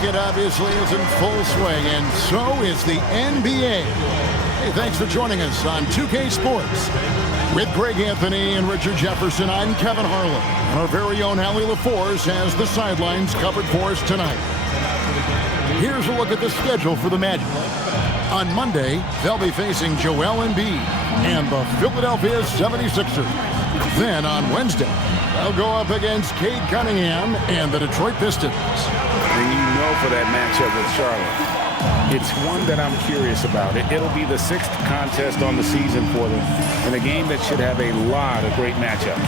weekend obviously is in full swing, and so is the NBA. Hey, thanks for joining us on 2K Sports. With Greg Anthony and Richard Jefferson, I'm Kevin Harlan. Our very own Allie LaForce has the sidelines covered for us tonight. Here's a look at the schedule for the Magic. On Monday, they'll be facing Joel Embiid and the Philadelphia 76ers. Then on Wednesday, they'll go up against Cade Cunningham and the Detroit Pistons. And you know for that matchup with Charlotte, it's one that I'm curious about. It'll be the 6th contest on the season for them, and a game that should have a lot of great matchups.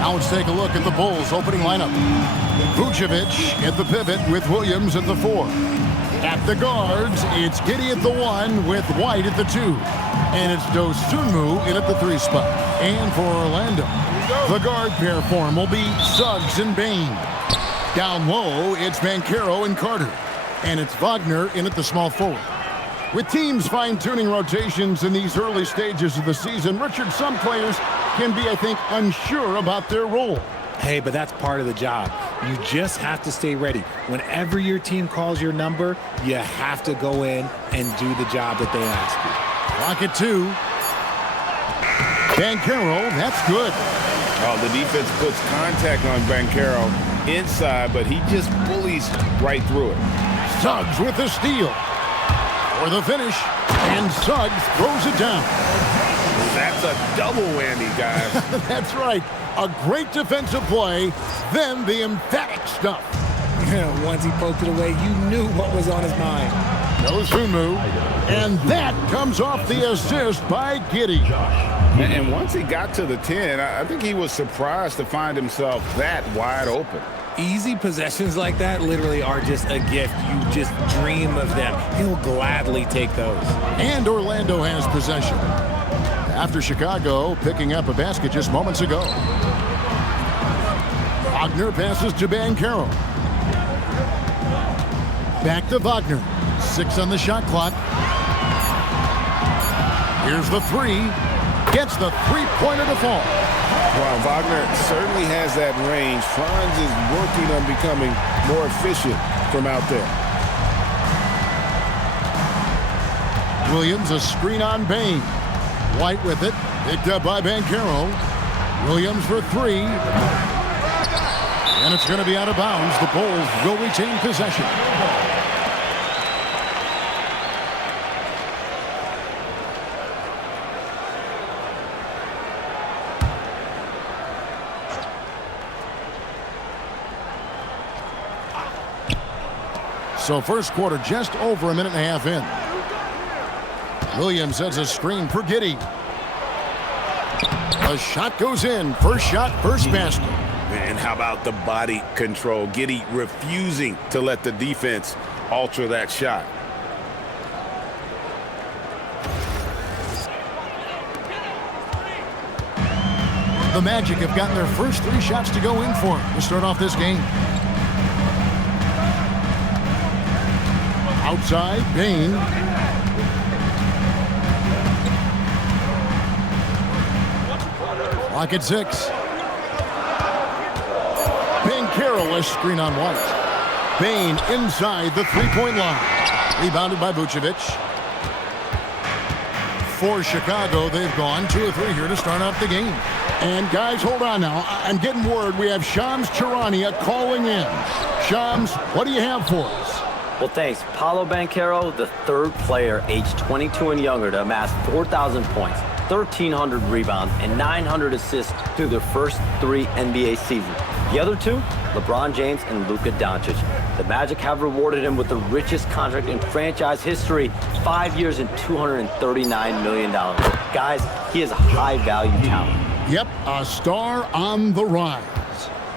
Now let's take a look at the Bulls' opening lineup. Vučević at the pivot with Williams at the 4. At the guards, it's Giddey at the 1 with White at the 2. And it's Dosunmu in at the 3 spot. And for Orlando, the guard pair form will be Suggs and Bane. Down low, it's Banchero and Carter. And it's Wagner in at the small forward. With teams fine-tuning rotations in these early stages of the season, Richard, some players can be, I think, unsure about their role. Hey, but that's part of the job. You just have to stay ready. Whenever your team calls your number, you have to go in and do the job that they ask you. Clock at 2. Banchero, that's good. Oh, the defense puts contact on Banchero inside, but he just bullies right through it. Suggs with the steal. For the finish, and Suggs throws it down. That's a double whammy, guys. That's right. A great defensive play, then the emphatic stuff. Once he poked it away, you knew what was on his mind. Dosunmu, and that comes off the assist by Giddey. And once he got to the 10, I think he was surprised to find himself that wide open. Easy possessions like that literally are just a gift. You just dream of them. He'll gladly take those. And Orlando has possession. After Chicago picking up a basket just moments ago. Wagner passes to Banchero. Back to Wagner. 6 on the shot clock. Here's the 3. Gets the three-pointer to fall. Well, Wagner certainly has that range. Franz is working on becoming more efficient from out there. Williams, a screen on Bane. White with it, picked up by Banchero. Williams for 3. And it's going to be out of bounds. The Bulls will retain possession. So first quarter just over a minute and a half in. Williams sets a screen for Giddey. The shot goes in. First shot, first basket. And how about the body control? Giddey refusing to let the defense alter that shot. The Magic have gotten their first 3 shots to go in for to start off this game. Outside, Bane. Clock at 6. Banchero, a screen on White. Bane inside the three-point line. Rebounded by Vučević. For Chicago, they've gone 2 of 3 here to start out the game. And guys, hold on now. I'm getting word we have Shams Charania calling in. Shams, what do you have for us? Well, thanks. Paolo Banchero, the 3rd player aged 22 and younger to amass 4,000 points, 1,300 rebounds, and 900 assists through their first 3 NBA seasons. The other 2, LeBron James and Luka Doncic. The Magic have rewarded him with the richest contract in franchise history, 5 years and $239 million. Guys, he is a high-value talent. Yep, a star on the rise.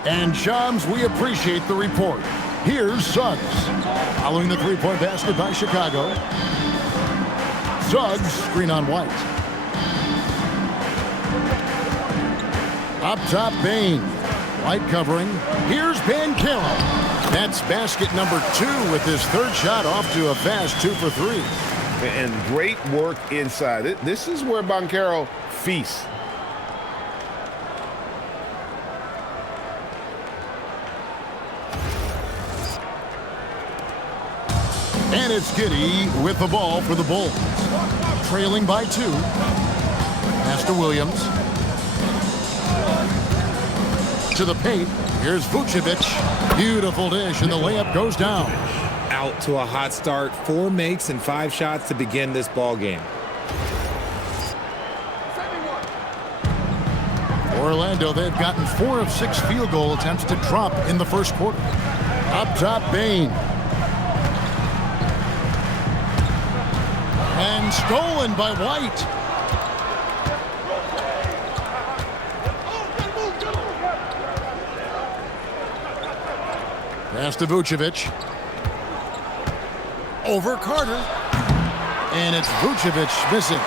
And Shams, we appreciate the report. Here's Suggs. Following the three-point basket by Chicago. Suggs, screen on White. Up top, Bane. White covering. Here's Banchero. That's basket number 2 with his 3rd shot off to a fast 2 for 3. And great work inside. This is where Banchero feasts. And it's Giddey with the ball for the Bulls. Trailing by 2. Pass to Williams. To the paint. Here's Vučević. Beautiful dish, and the layup goes down. Out to a hot start. 4 makes and 5 shots to begin this ball game. Orlando, they've gotten 4 of 6 field goal attempts to drop in the first quarter. Up top, Bane. And stolen by White. Pass to Vučević. Over Carter. And it's Vučević missing.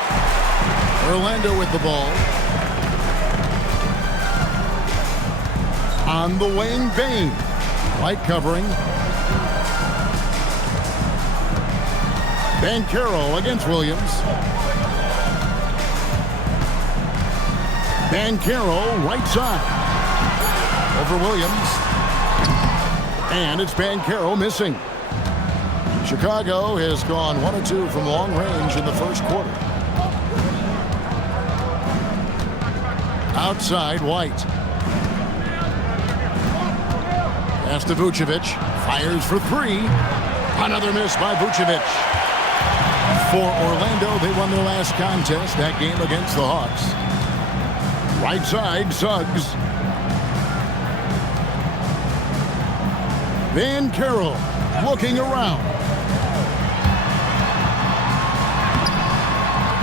Orlando with the ball. On the wing, Bane. White covering. Banchero against Williams. Banchero, right side. Over Williams. And it's Banchero missing. Chicago has gone 1 of 2 from long range in the first quarter. Outside, White. Pass to Vučević. Fires for 3. Another miss by Vučević. For Orlando, they won their last contest, that game against the Hawks. Right side, Suggs. Banchero looking around.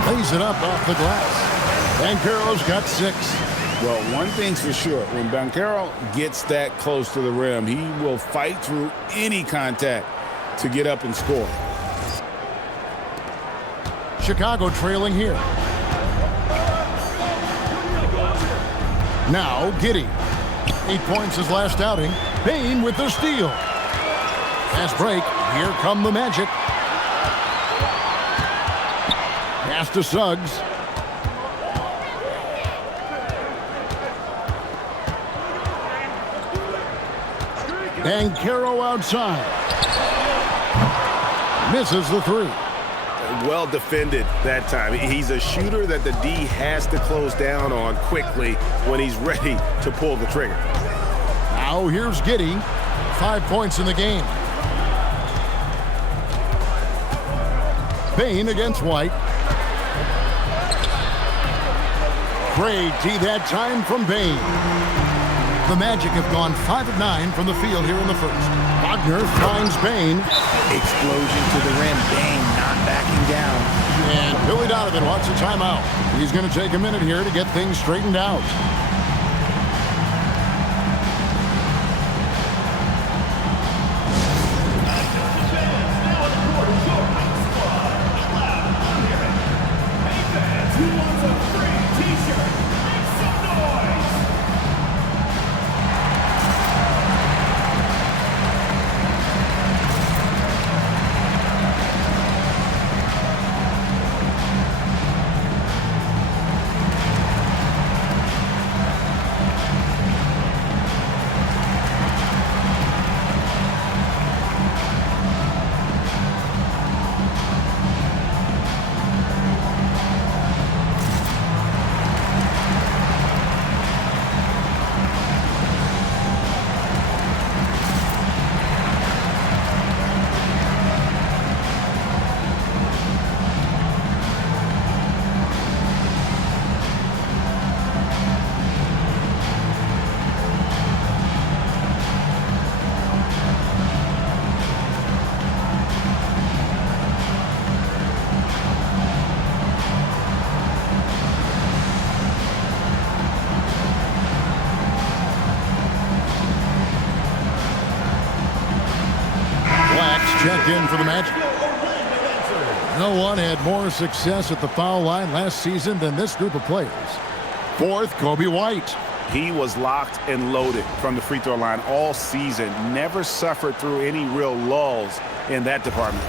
Lays it up off the glass. Banchero's got 6. Well, one thing's for sure. When Banchero gets that close to the rim, he will fight through any contact to get up and score. Chicago trailing here. Now, Giddey. 8 points his last outing. Bane with the steal. Fast break. Here come the Magic. Pass to Suggs. Banchero outside. Misses the 3. Well defended that time. He's a shooter that the D has to close down on quickly when he's ready to pull the trigger. Now here's Giddey. 5 points in the game. Bane against White. Great D that time from Bane. The Magic have gone 5 of 9 from the field here in the first. Wagner finds Bane. Explosion to the rim. Bane not backing down. And Billy Donovan wants a timeout. He's going to take a minute here to get things straightened out. Checked in for the Magic. No one had more success at the foul line last season than this group of players. 4th, Kobe White. He was locked and loaded from the free throw line all season. Never suffered through any real lulls in that department.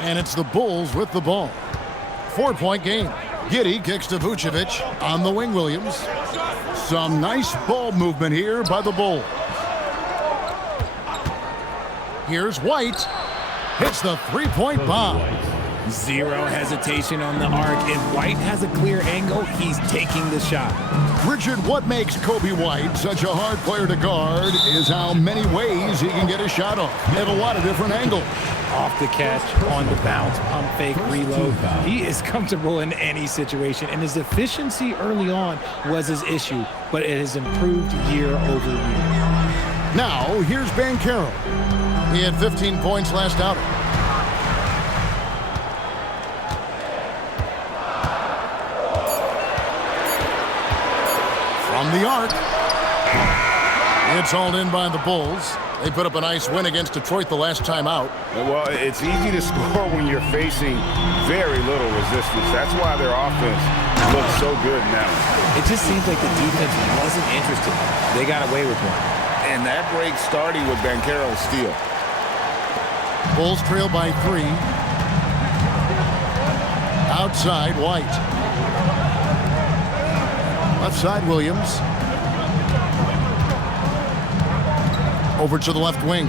And it's the Bulls with the ball. 4-point game. Giddey kicks to Vučević on the wing. Williams. Some nice ball movement here by the Bulls. Here's White. Hits the three-point bomb. Zero hesitation on the arc. If White has a clear angle, he's taking the shot. Richard, what makes Kobe White such a hard player to guard is how many ways he can get a shot off at a lot of different angles. Off the catch, on the bounce, pump fake, reload. He is comfortable in any situation, and his efficiency early on was his issue, but it has improved year over year. Now, here's Banchero. He had 15 points last outing. From the arc. It's hauled in by the Bulls. They put up a nice win against Detroit the last time out. Well, it's easy to score when you're facing very little resistance. That's why their offense looks so good now. It just seems like the defense wasn't interested. They got away with one. And that break starting with Banchero's steal. Bulls trail by 3. Outside, White. Left side, Williams. Over to the left wing.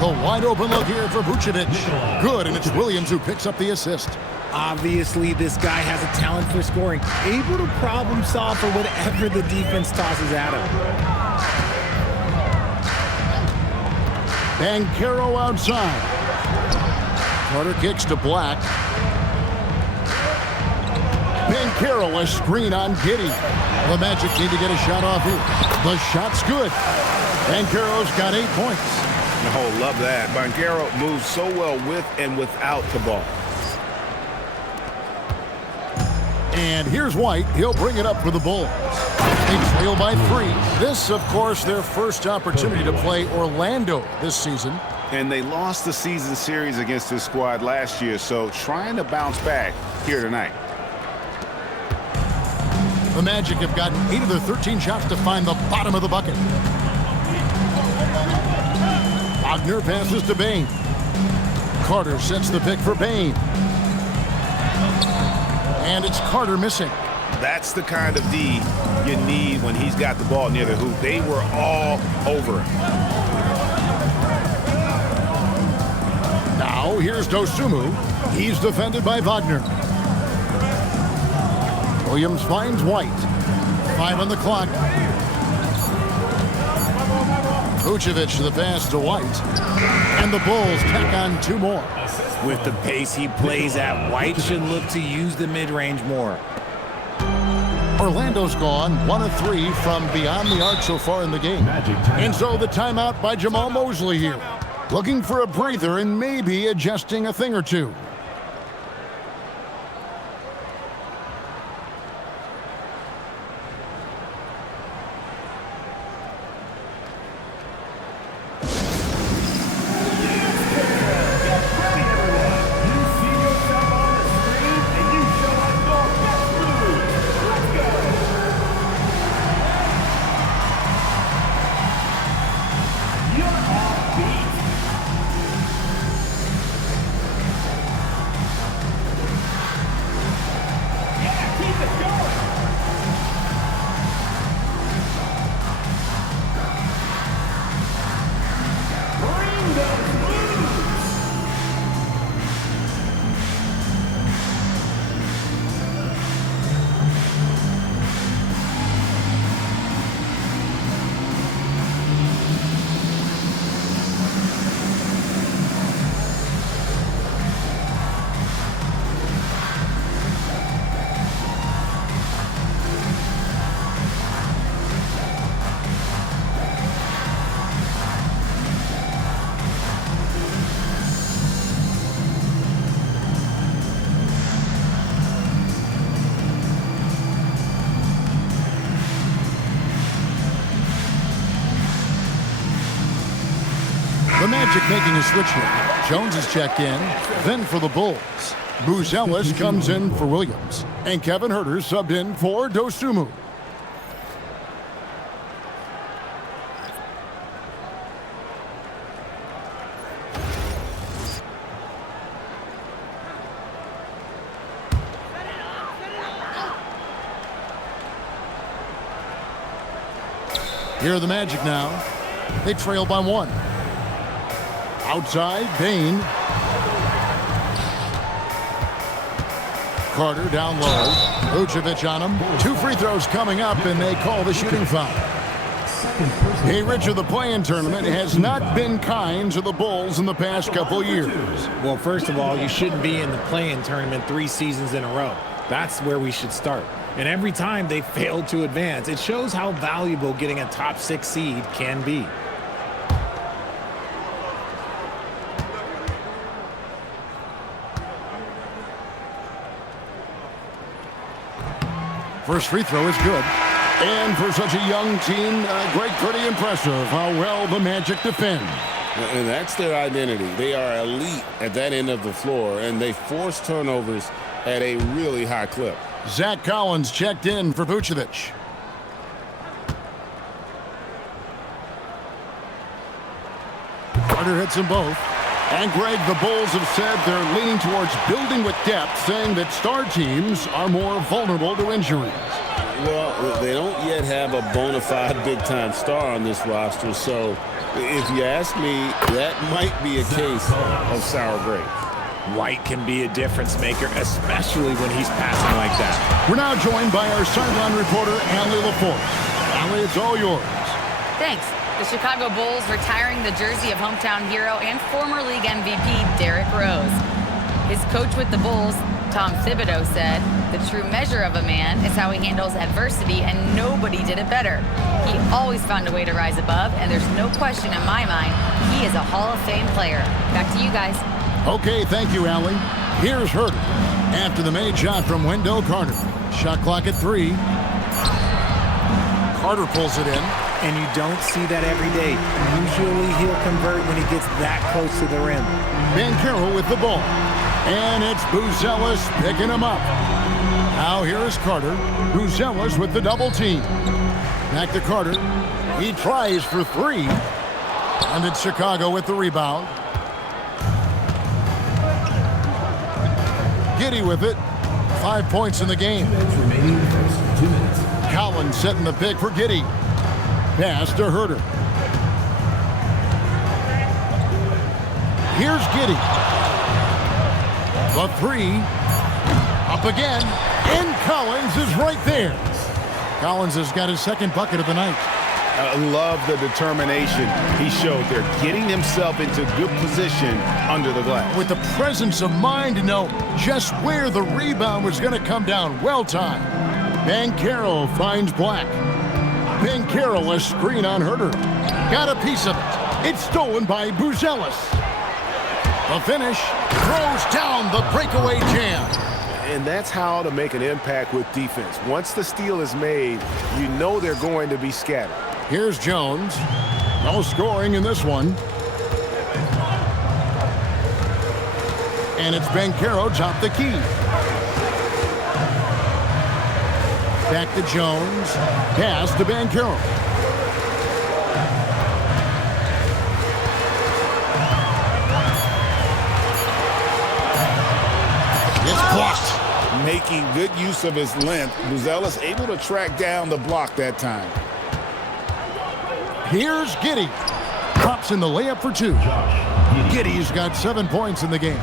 The wide open look here for Vučević. Good, and it's Williams who picks up the assist. Obviously, this guy has a talent for scoring, able to problem solve for whatever the defense tosses at him. Banchero outside. Carter kicks to Black. Banchero, a screen on Giddey. The Magic need to get a shot off here. The shot's good. Banchero's got 8 points. Oh, love that. Banchero moves so well with and without the ball. And here's White. He'll bring it up for the Bulls. They trail by 3. This, of course, their first opportunity to play Orlando this season. And they lost the season series against this squad last year, so trying to bounce back here tonight. The Magic have gotten 8 of their 13 shots to find the bottom of the bucket. Wagner passes to Bane. Carter sets the pick for Bane. And it's Carter missing. That's the kind of D you need when he's got the ball near the hoop. They were all over him. Now here's Dosunmu. He's defended by Wagner. Williams finds White. 5 on the clock. Vučević the pass to White. And the Bulls tack on 2 more. With the pace he plays at, White should look to use the mid-range more. Orlando's gone 1 of 3 from beyond the arc so far in the game. And so the timeout by Jamal Mosley here. Looking for a breather and maybe adjusting a thing or two. The Magic making a switch here. Jones is checked in. Then for the Bulls, Buzelis comes in for Williams. And Kevin Huerter subbed in for Dosunmu. Here are the Magic now. They trail by 1. Outside, Bain. Carter down low. Vučević on him. 2 free throws coming up, and they call the shooting foul. Hey, Richard, the play-in tournament has not been kind to the Bulls in the past couple years. Well, first of all, you shouldn't be in the play-in tournament 3 seasons in a row. That's where we should start. And every time they failed to advance, it shows how valuable getting a top 6 seed can be. First free throw is good. And for such a young team, Greg, pretty impressive how well the Magic defend. And that's their identity. They are elite at that end of the floor, and they force turnovers at a really high clip. Zach Collins checked in for Vučević. Carter hits them both. And Greg, the Bulls have said they're leaning towards building with depth, saying that star teams are more vulnerable to injuries. Well, they don't yet have a bona fide big-time star on this roster, so if you ask me, that might be a case of sour grapes. White can be a difference maker, especially when he's passing like that. We're now joined by our sideline reporter, Allie LaForce. Allie, it's all yours. Thanks. The Chicago Bulls retiring the jersey of hometown hero and former league MVP Derrick Rose. His coach with the Bulls, Tom Thibodeau, said, "The true measure of a man is how he handles adversity, and nobody did it better. He always found a way to rise above, and there's no question in my mind he is a Hall of Fame player." Back to you guys. Okay, thank you, Allie. Here's Herter. After the made shot from Wendell Carter. Shot clock at 3. Carter pulls it in. And you don't see that every day. Usually he'll convert when he gets that close to the rim. Banchero with the ball. And it's Buzelis picking him up. Now here is Carter. Buzelis with the double team. Back to Carter. He tries for 3. And it's Chicago with the rebound. Giddey with it. 5 points in the game. Collins setting the pick for Giddey. Pass to Herter. Here's Giddey. The 3. Up again. And Collins is right there. Collins has got his 2nd bucket of the night. I love the determination he showed there, getting himself into good position under the glass. With the presence of mind to know just where the rebound was going to come down. Well timed. Banchero finds Black. Banchero, a screen on Herter. Got a piece of it. It's stolen by Buzelis. The finish. Throws down the breakaway jam. And that's how to make an impact with defense. Once the steal is made, you know they're going to be scattered. Here's Jones. No scoring in this one. And it's Banchero top the key. Back to Jones. Pass to Banchero. It's blocked. Making good use of his length, Buzelis able to track down the block that time. Here's Giddey. Drops in the layup for 2. Giddey's got 7 points in the game.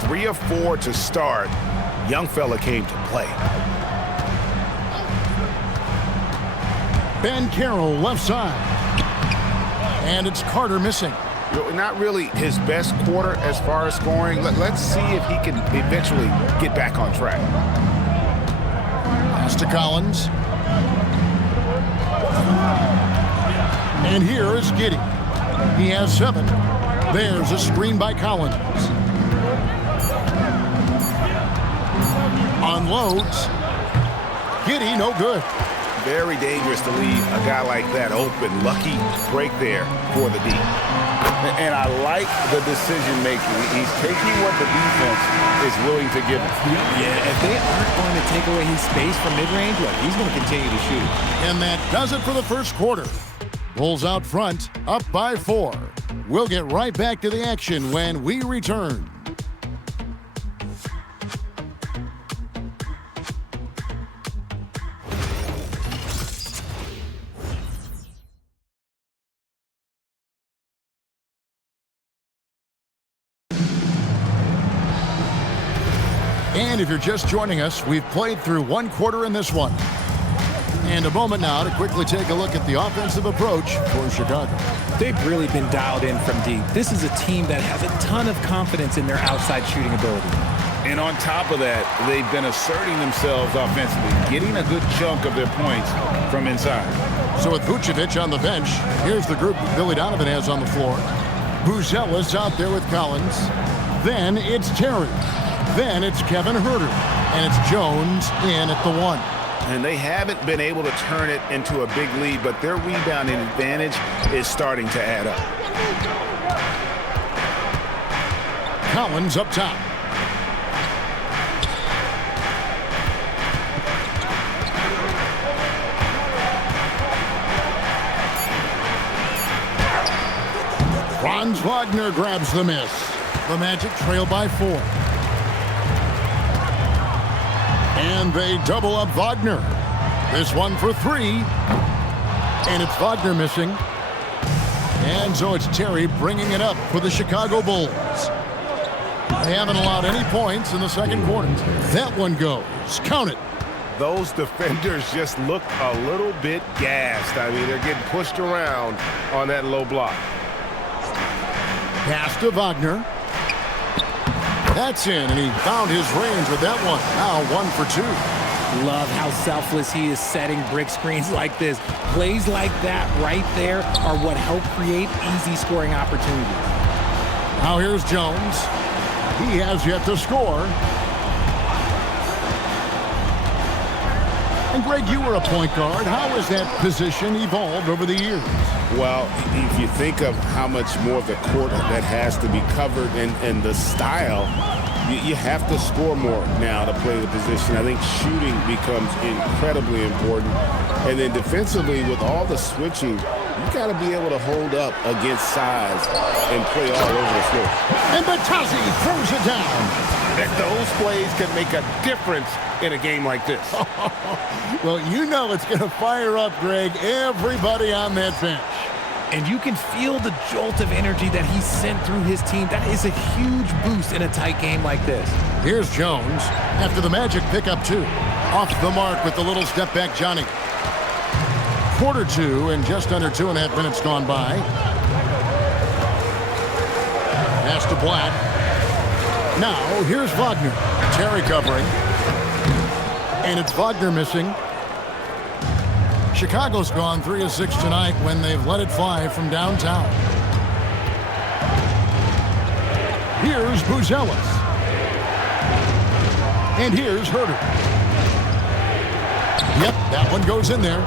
3 of 4 to start. Young fella came to play. Banchero left side. And it's Carter missing. Not really his best quarter as far as scoring. Let's see if he can eventually get back on track. Pass to Collins. And here is Giddey. He has 7. There's a screen by Collins. Unloads. Giddey, no good. Very dangerous to leave a guy like that open. Lucky break there for the D. And I like the decision-making. He's taking what the defense is willing to give him. Yeah, if they aren't going to take away his space from mid-range, look, he's going to continue to shoot. And that does it for the first quarter. Bulls out front, up by 4. We'll get right back to the action when we return. And if you're just joining us, we've played through one quarter in this one. And a moment now to quickly take a look at the offensive approach for Chicago. They've really been dialed in from deep. This is a team that has a ton of confidence in their outside shooting ability. And on top of that, they've been asserting themselves offensively, getting a good chunk of their points from inside. So with Vučević on the bench, here's the group that Billy Donovan has on the floor. Buzelis out there with Collins. Then it's Terry. Then it's Kevin Huerter. And it's Jones in at the 1. And they haven't been able to turn it into a big lead, but their rebounding advantage is starting to add up. Collins up top. Franz Wagner grabs the miss. The Magic trail by 4. And they double up Wagner. This one for 3. And it's Wagner missing. And so it's Terry bringing it up for the Chicago Bulls. They haven't allowed any points in the second quarter. That one goes. Count it. Those defenders just look a little bit gassed. I mean, they're getting pushed around on that low block. Pass to Wagner. That's in, and he found his range with that one. Now 1 for 2. Love how selfless he is setting brick screens like this. Plays like that right there are what help create easy scoring opportunities. Now here's Jones. He has yet to score. And Greg, you were a point guard. How has that position evolved over the years? Well, if you think of how much more of the court that has to be covered and the style, you have to score more now to play the position. I think shooting becomes incredibly important. And then defensively, with all the switching, you got to be able to hold up against size and play all over the floor. And Batazzi throws it down. And those plays can make a difference in a game like this. Well, you know it's going to fire up, Greg, everybody on that bench. And you can feel the jolt of energy that he sent through his team. That is a huge boost in a tight game like this. Here's Jones after the Magic pick up 2. Off the mark with the little step back, Johnny. Quarter 2 and just under 2.5 minutes gone by. Pass to Black. Now here's Wagner. Terry covering. And it's Wagner missing. Chicago's gone 3 of 6 tonight when they've let it fly from downtown. Here's Buzelis. And here's Huerter. Yep, that one goes in there.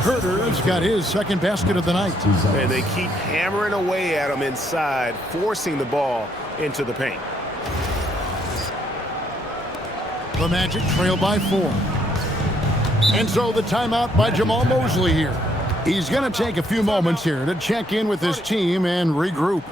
Huerter's got his second basket of the night. And they keep hammering away at him inside, forcing the ball into the paint. The Magic trail by 4. And so the timeout by Jamal Mosley here. He's going to take a few moments here to check in with his team and regroup.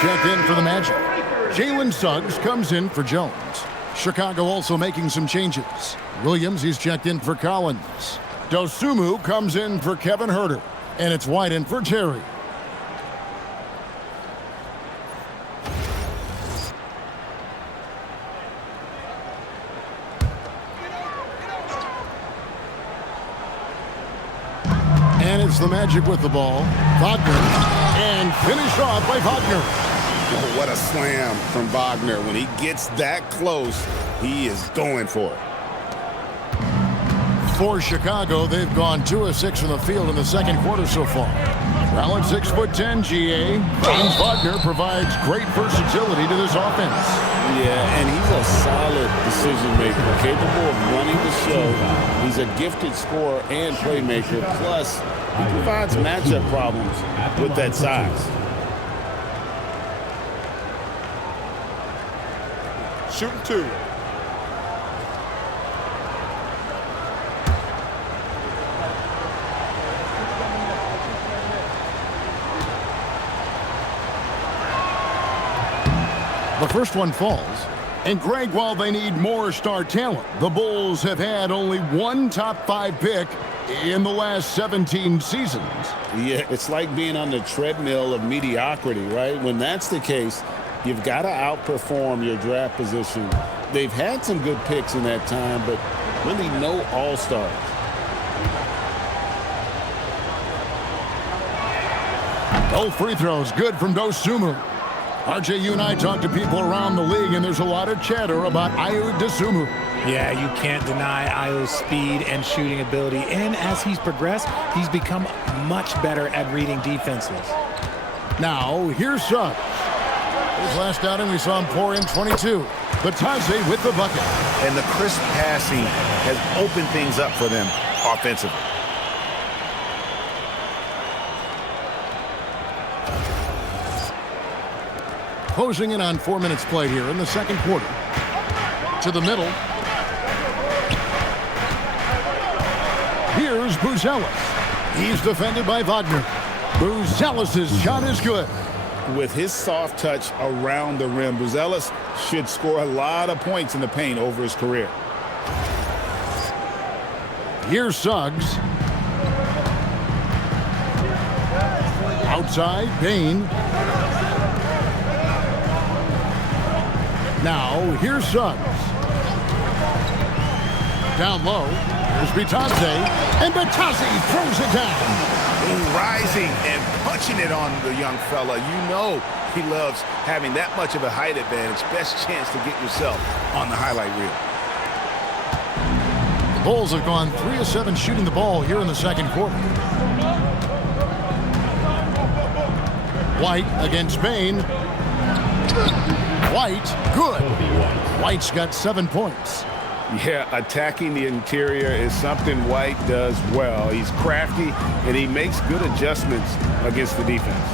Checked in for the Magic. Jalen Suggs comes in for Jones. Chicago also making some changes. Williams, he's checked in for Collins. Dosunmu comes in for Kevin Huerter, and it's White in for Terry. And it's the Magic with the ball. Wagner, and finished off by Wagner. Oh, what a slam from Wagner. When he gets that close, he is going for it. For Chicago, they've gone 2 of 6 from the field in the second quarter so far. Well, at 6'10", GA, Franz Wagner provides great versatility to this offense. Yeah, and he's a solid decision maker, capable of running the show. He's a gifted scorer and playmaker. Plus, he provides matchup problems with that size. Shooting 2. The first one falls. And Greg, while they need more star talent, the Bulls have had only one top 5 pick in the last 17 seasons. Yeah, it's like being on the treadmill of mediocrity, right? When that's the case, you've got to outperform your draft position. They've had some good picks in that time, but really no all-stars. Both free throws good from Dosunmu. RJ, you and I talk to people around the league, and there's a lot of chatter about Ayo Dosunmu. Yeah, you can't deny Ayo's speed and shooting ability. And as he's progressed, he's become much better at reading defenses. Now, here's Suggs. His last outing, we saw him pour in 22. Batase with the bucket. And the crisp passing has opened things up for them offensively. Closing in on 4 minutes played here in the second quarter. To the middle. Here's Vučević. He's defended by Wagner. Vučević's shot is good. With his soft touch around the rim, Vučević should score a lot of points in the paint over his career. Here's Suggs. Outside, Bain. Now, here's Suggs. Down low, here's Batase, and Batase throws it down. Rising and punching it on the young fella. You know he loves having that much of a height advantage. Best chance to get yourself on the highlight reel. The Bulls have gone 3 of 7 shooting the ball here in the second quarter. White against Bain. White, good. White's got 7 points. Yeah, attacking the interior is something White does well. He's crafty, and he makes good adjustments against the defense.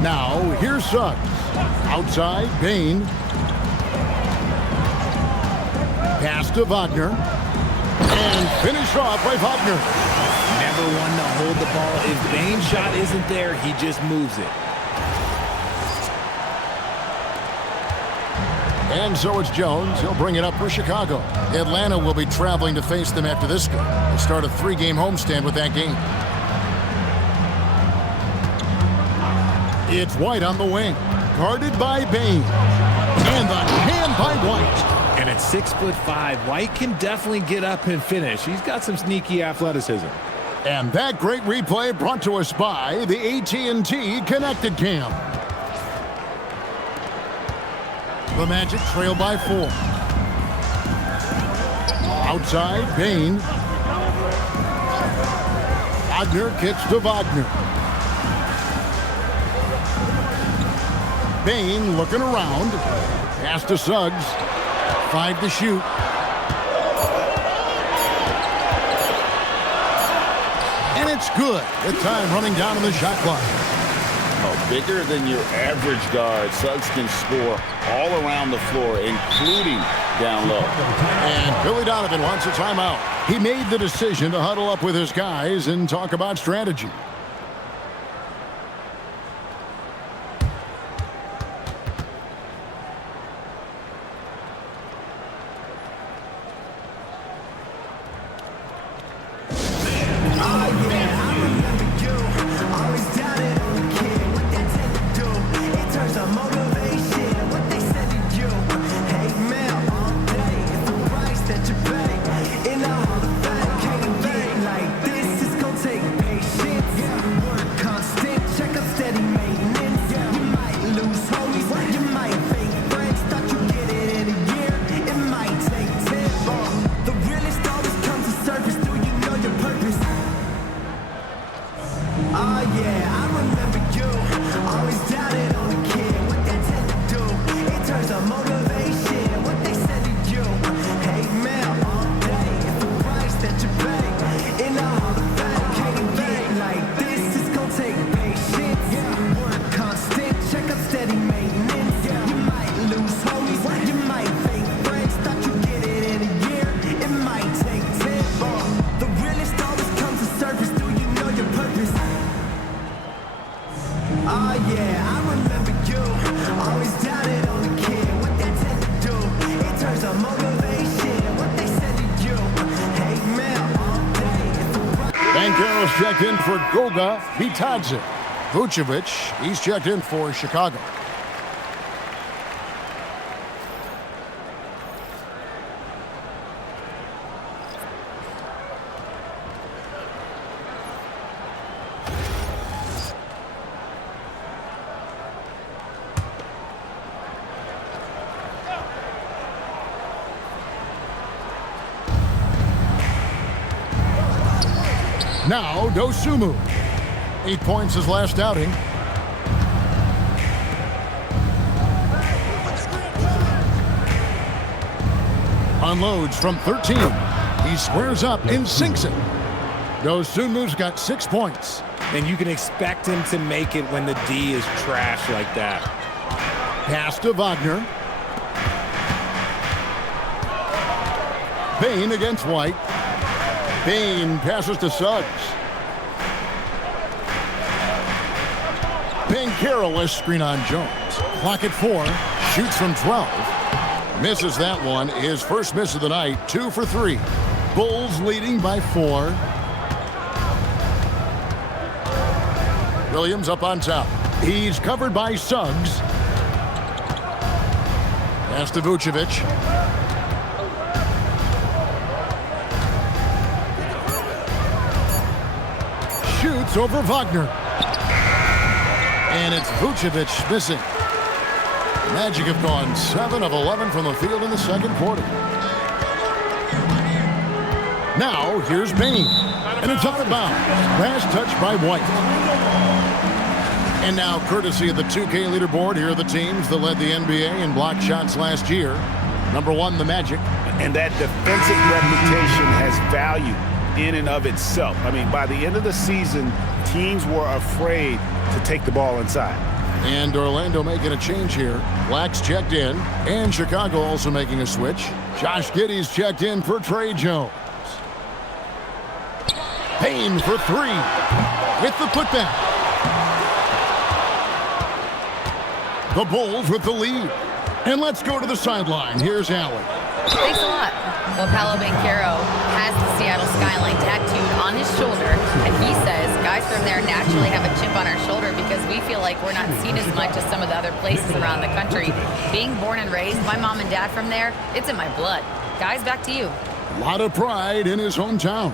Now, here's Suggs. Outside, Bain. Pass to Wagner. And finished off by Wagner. Never one to hold the ball. If Bain's shot isn't there, he just moves it. And so it's Jones. He'll bring it up for Chicago. Atlanta will be traveling to face them after this game. They'll start a 3-game homestand with that game. It's White on the wing. Guarded by Bain. And the hand by White. And at 6'5", White can definitely get up and finish. He's got some sneaky athleticism. And that great replay brought to us by the AT&T Connected Cam. The Magic trail by 4. Outside, Bain. Wagner kicks to Wagner. Bain looking around. Pass to Suggs. 5 to shoot. And it's good. With time running down on the shot clock. Bigger than your average guard, Suggs can score all around the floor, including down low. And Billy Donovan wants a timeout. He made the decision to huddle up with his guys and talk about strategy. checked in for Goga Bitadze. Vučević, he's checked in for Chicago. Now, Dosunmu. 8 points his last outing. Unloads from 13. He squares up and sinks it. Dosunmu's got 6 points. And you can expect him to make it when the D is trash like that. Pass to Wagner. Bain against White. Bain passes to Suggs. Banchero is screen on Jones. Clock at 4. Shoots from 12. Misses that one. His first miss of the night. 2 for 3. Bulls leading by 4. Williams up on top. He's covered by Suggs. Pass to Vučević. Shoots over Wagner. And it's Vučević missing. Magic have gone 7 of 11 from the field in the second quarter. Now, here's Bain. And it's out of bounds. Last touch by White. And now, courtesy of the 2K leaderboard, here are the teams that led the NBA in block shots last year. Number 1, the Magic. And that defensive reputation has value in and of itself. I mean, by the end of the season, teams were afraid to take the ball inside. And Orlando making a change here. Black's checked in, and Chicago also making a switch. Josh Giddey's checked in for Trey Jones. Payne for 3 with the putback. The Bulls with the lead. And let's go to the sideline. Here's Allen. Thanks a lot. Well, Paolo Banchero has the Seattle skyline tattooed on his shoulder, and he says guys from there naturally have a chip on our shoulder because we feel like we're not seen as much as some of the other places around the country. Being born and raised, my mom and dad from there, it's in my blood. Guys, back to you. A lot of pride in his hometown.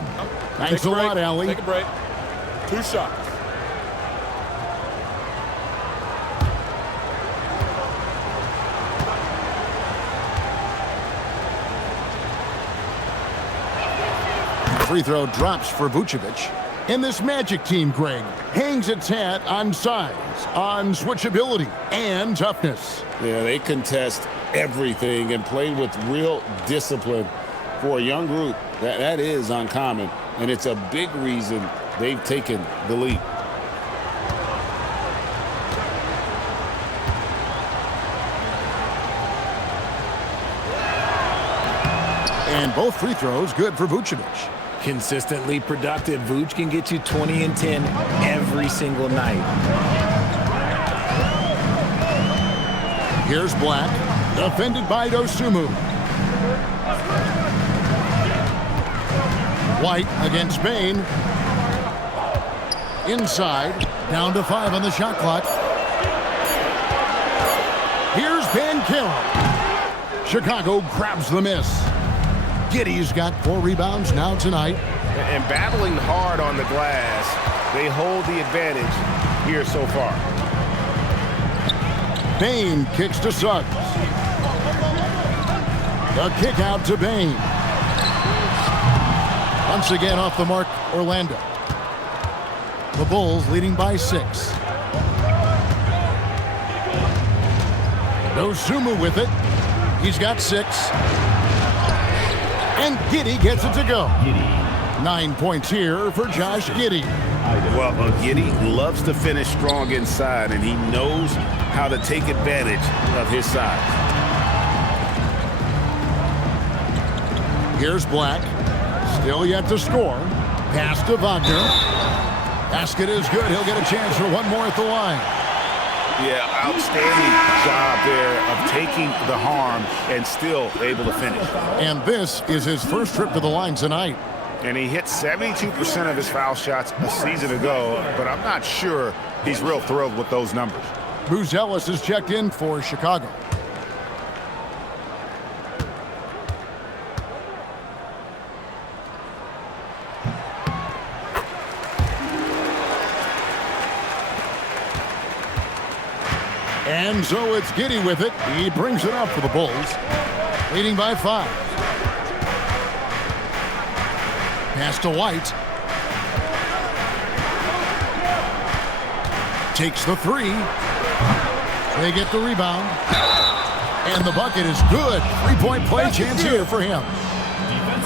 Thanks a lot, Allie. Take a break. 2 shots. Free throw drops for Vučević. And this Magic team, Greg, hangs its hat on size, on switchability, and toughness. Yeah, they contest everything and play with real discipline. For a young group, that is uncommon, and it's a big reason they've taken the lead. And both free throws good for Vučević. Consistently productive. Vuč can get you 20 and 10 every single night. Here's Black, defended by Dosunmu. White against Bain. Inside, down to 5 on the shot clock. Here's Banchero. Chicago grabs the miss. Giddey's got 4 rebounds now tonight. And battling hard on the glass, they hold the advantage here so far. Bain kicks to Suggs. The kick out to Bain. Once again off the mark, Orlando. The Bulls leading by 6. Dosunmu with it. He's got 6. And Giddey gets it to go. 9 points here for Josh Giddey. Well, Giddey loves to finish strong inside, and he knows how to take advantage of his size. Here's Black. Still yet to score. Pass to Wagner. Basket is good. He'll get a chance for one more at the line. Yeah, outstanding job there of taking the harm and still able to finish. And this is his first trip to the line tonight. And he hit 72% of his foul shots a season ago, but I'm not sure he's real thrilled with those numbers. Vučević is checked in for Chicago. And so it's Giddey with it. He brings it up for the Bulls, leading by 5. Pass to White. Takes the 3. They get the rebound. And the bucket is good. 3-point play chance here for him.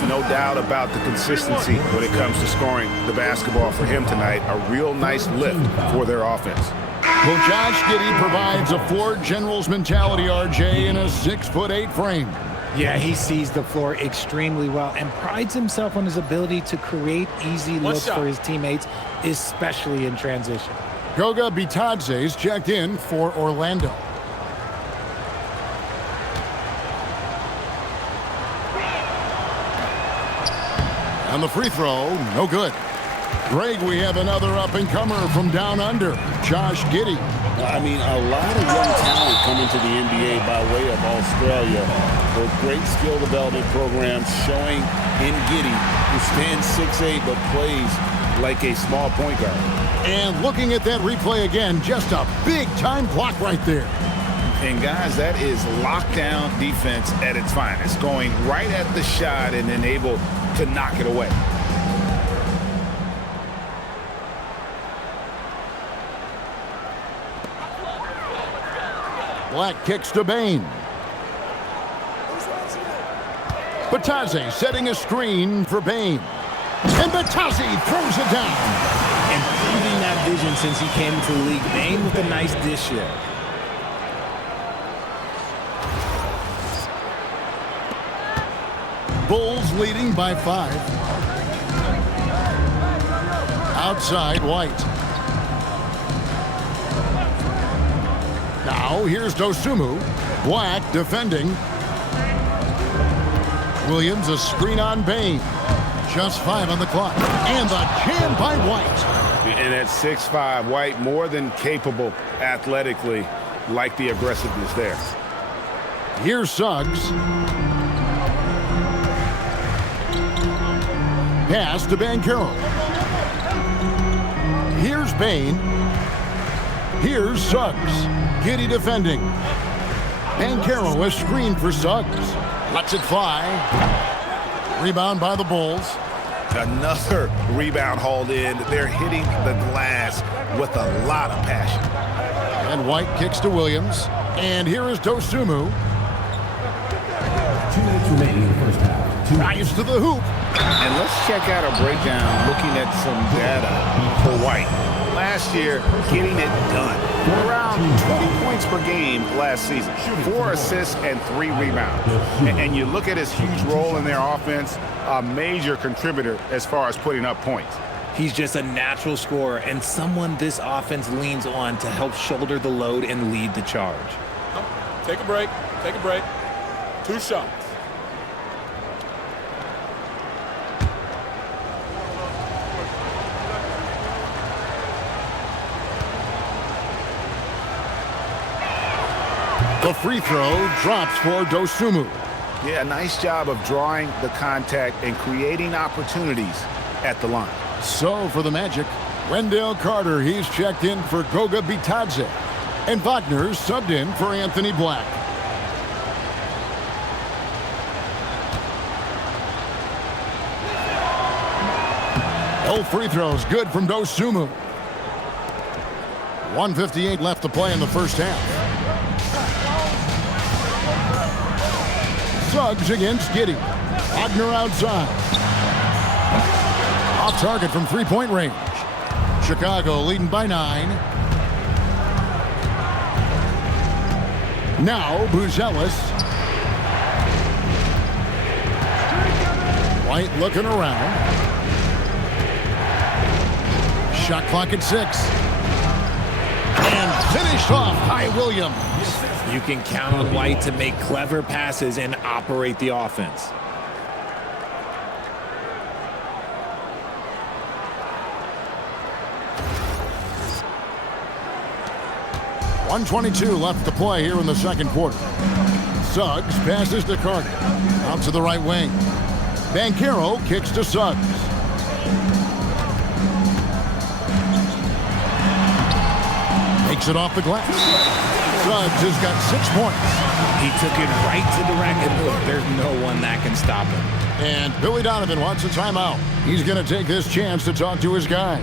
No doubt about the consistency when it comes to scoring the basketball for him tonight. A real nice lift for their offense. Well, Josh Giddey provides a floor general's mentality, RJ, in a 6'8" frame. Yeah, he sees the floor extremely well and prides himself on his ability to create easy looks for his teammates, especially in transition. Goga Bitadze is checked in for Orlando. On the free throw, no good. Greg, we have another up-and-comer from down under, Josh Giddey. I mean, a lot of young talent coming to the NBA by way of Australia. With great skill development programs showing in Giddey, who stands 6'8", but plays like a small point guard. And looking at that replay again, just a big-time block right there. And guys, that is lockdown defense at its finest, going right at the shot and then able to knock it away. Black kicks to Bain. Bitadze setting a screen for Bain. And Bitadze throws it down. Improving that vision since he came into the league. Bain with a nice dish here. Bulls leading by 5. Outside, White. Now, here's Dosunmu. Black defending. Williams, a screen on Bain. Just 5 on the clock. And the jam by White. And at 6'5", White more than capable athletically, like the aggressiveness there. Here's Suggs. Pass to Banchero. Here's Bain. Here's Suggs. Giddey defending. Banchero, a screen for Suggs. Lets it fly. Rebound by the Bulls. Another rebound hauled in. They're hitting the glass with a lot of passion. And White kicks to Williams. And here is Dosunmu. 2 minutes remaining in the first half. Drives to the hoop. And let's check out a breakdown looking at some data for White. Last year, getting it done. Around 20 points per game last season. 4 assists and 3 rebounds. And you look at his huge role in their offense, a major contributor as far as putting up points. He's just a natural scorer and someone this offense leans on to help shoulder the load and lead the charge. Take a break. Take a break. 2 shots. The free throw drops for Dosunmu. Yeah, a nice job of drawing the contact and creating opportunities at the line. So for the Magic, Wendell Carter, he's checked in for Goga Bitadze. And Wagner's subbed in for Anthony Black. Both free throws good from Dosunmu. 1:58 left to play in the first half. Suggs against Giddey. Wagner outside. Off target from three-point range. Chicago leading by 9. Now Vučević. White looking around. Shot clock at 6. And finished off by Williams. You can count on White to make clever passes and operate the offense. 1:22 left to play here in the second quarter. Suggs passes to Carter. Out to the right wing. Banchero kicks to Suggs. Takes it off the glass. Suggs has got 6 points. He took it right to the wrecking book. There's no one that can stop him. And Billy Donovan wants a timeout. He's going to take this chance to talk to his guys.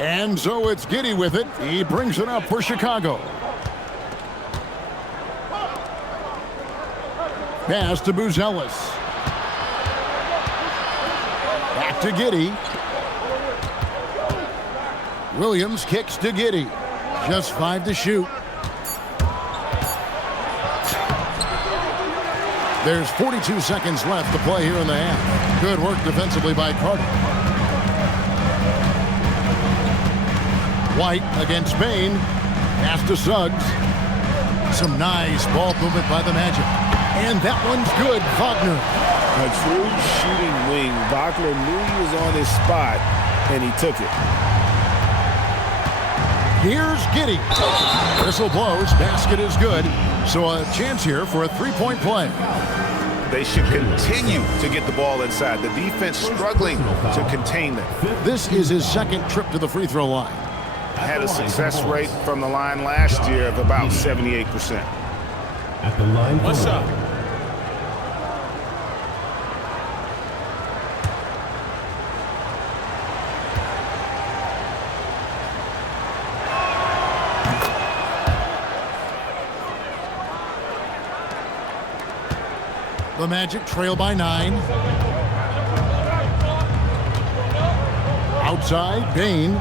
And so it's Giddey with it. He brings it up for Chicago. Pass to Buzelis. Back to Giddey. Williams kicks to Giddey. Just 5 to shoot. There's 42 seconds left to play here in the half. Good work defensively by Carter. White against Bain. Pass to Suggs. Some nice ball movement by the Magic. And that one's good. Wagner. A true shooting wing. Wagner knew he was on his spot, and he took it. Here's Giddey. Whistle blows. Basket is good. So a chance here for a three-point play. They should continue to get the ball inside. The defense struggling to contain them. This is his second trip to the free throw line. Had a success rate from the line last year of about 78%. At the line. What's up? The Magic trail by 9. Outside, Bain.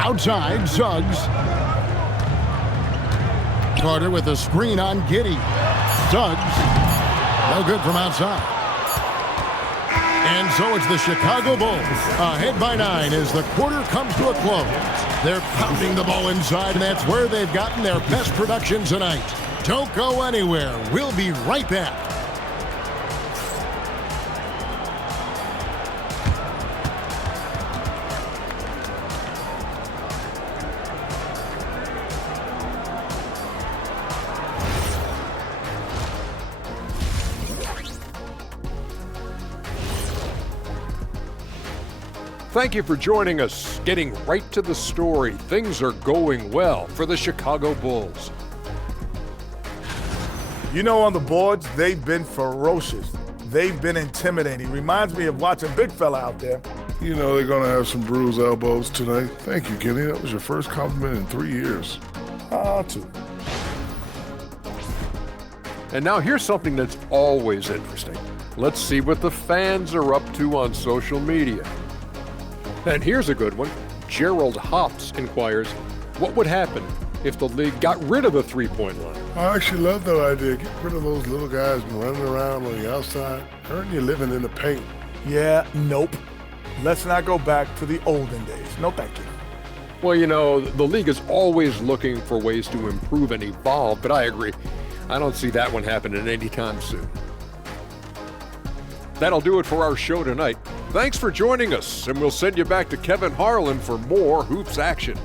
Outside, Suggs. Carter with a screen on Giddey. Suggs. No good from outside. And so it's the Chicago Bulls ahead by 9 as the quarter comes to a close. They're pounding the ball inside, and that's where they've gotten their best production tonight. Don't go anywhere. We'll be right back. Thank you for joining us. Getting right to the story, things are going well for the Chicago Bulls. You know, on the boards, they've been ferocious. They've been intimidating. Reminds me of watching Big Fella out there. You know they're going to have some bruised elbows tonight. Thank you, Kenny. That was your first compliment in 3 years. Too. And now here's something that's always interesting. Let's see what the fans are up to on social media. And here's a good one. Gerald Hops inquires, what would happen if the league got rid of the three-point line. I actually love that idea. Get rid of those little guys running around on the outside, earn your living in the paint. Yeah, nope. Let's not go back to the olden days. No thank you. Well, you know, the league is always looking for ways to improve and evolve, but I agree. I don't see that one happening anytime soon. That'll do it for our show tonight. Thanks for joining us, and we'll send you back to Kevin Harlan for more hoops action.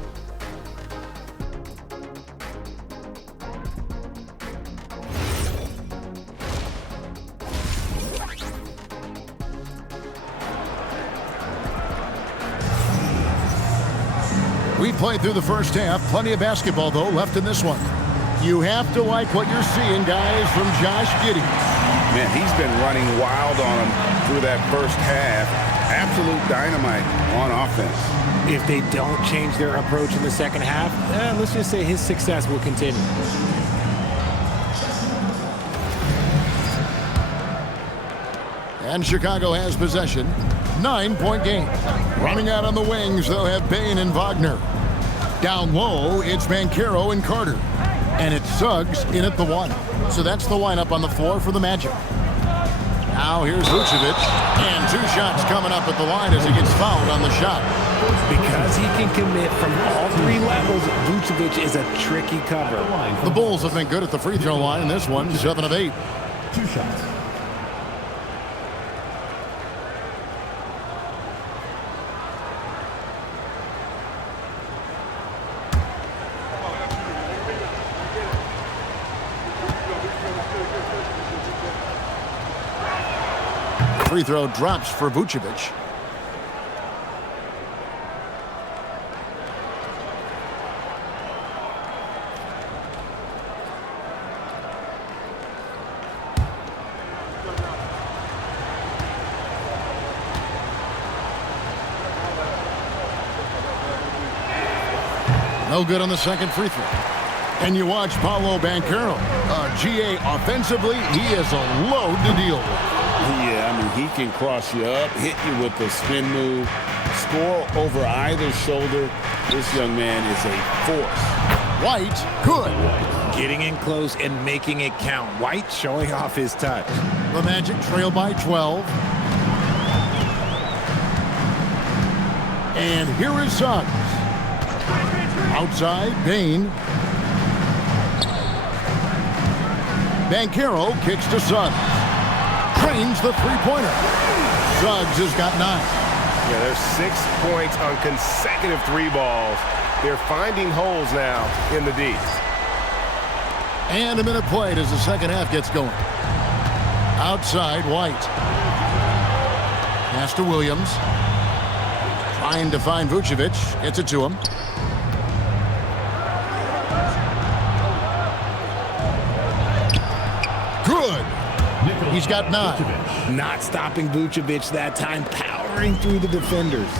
We played through the first half. Plenty of basketball, though, left in this one. You have to like what you're seeing, guys, from Josh Giddey. Man, he's been running wild on him through that first half. Absolute dynamite on offense. If they don't change their approach in the second half, let's just say his success will continue. And Chicago has possession. 9-point game. Running out on the wings, they'll have Bain and Wagner. Down low, it's Banchero and Carter. And it's Suggs in at the 1. So that's the lineup on the floor for the Magic. Now here's Vučević. And 2 shots coming up at the line as he gets fouled on the shot. Because he can commit from all 3 levels, Vučević is a tricky cover. The Bulls have been good at the free throw line in this one, 7 of 8. 2 shots. Free throw drops for Vučević. No good on the second free throw. And you watch Paolo Banchero. GA offensively, he is a load to deal with. Yeah, I mean, he can cross you up, hit you with the spin move, score over either shoulder. This young man is a force. White, good. Getting in close and making it count. White showing off his touch. The Magic trail by 12. And here is Suggs. Outside, Bain. Banchero kicks to Suggs. Trains the three-pointer. Suggs has got 9. Yeah, there's 6 points on consecutive 3 balls. They're finding holes now in the D. And a minute played as the second half gets going. Outside, White. Pass to Williams. Trying to find Vučević. Gets it to him. Good. He's got 9. Not stopping Vučević that time, powering through the defenders.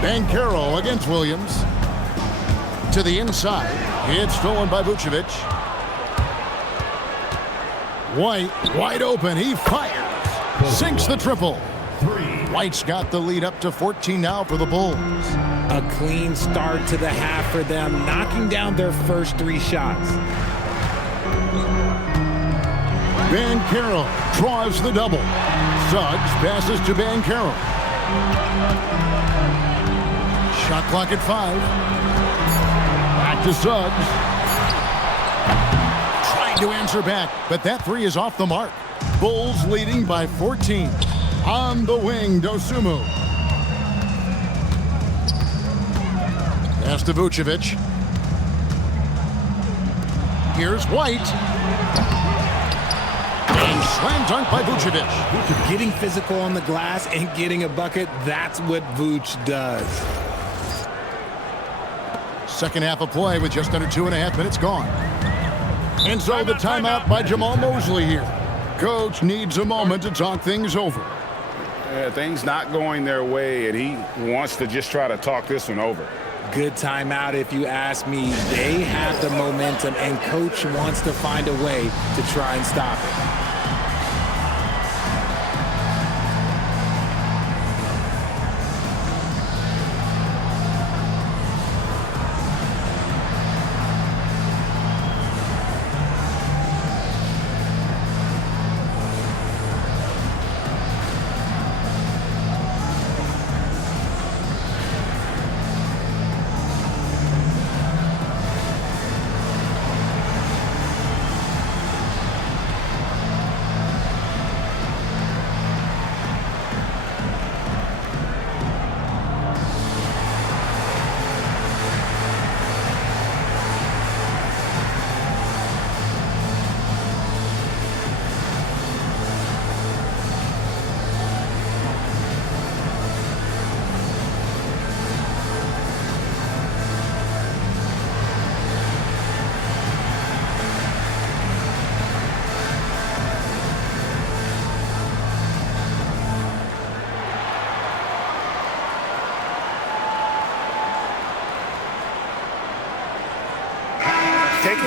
Banchero against Williams. To the inside. It's stolen by Vučević. White, wide open. He fires. Sinks the triple. White's got the lead up to 14 now for the Bulls. A clean start to the half for them, knocking down their first 3 shots. Banchero draws the double. Suggs passes to Banchero. Shot clock at 5. Back to Suggs. Trying to answer back, but that 3 is off the mark. Bulls leading by 14. On the wing, Dosunmu. Pass to Vučević. Here's White. And slam dunk by Vučević. Getting physical on the glass and getting a bucket, that's what Vuč does. Second half of play with just under 2.5 minutes gone. And so the timeout by Jamal Mosley here. Coach needs a moment to talk things over. Things not going their way, and he wants to just try to talk this one over. Good timeout if you ask me. They have the momentum, and Coach wants to find a way to try and stop it.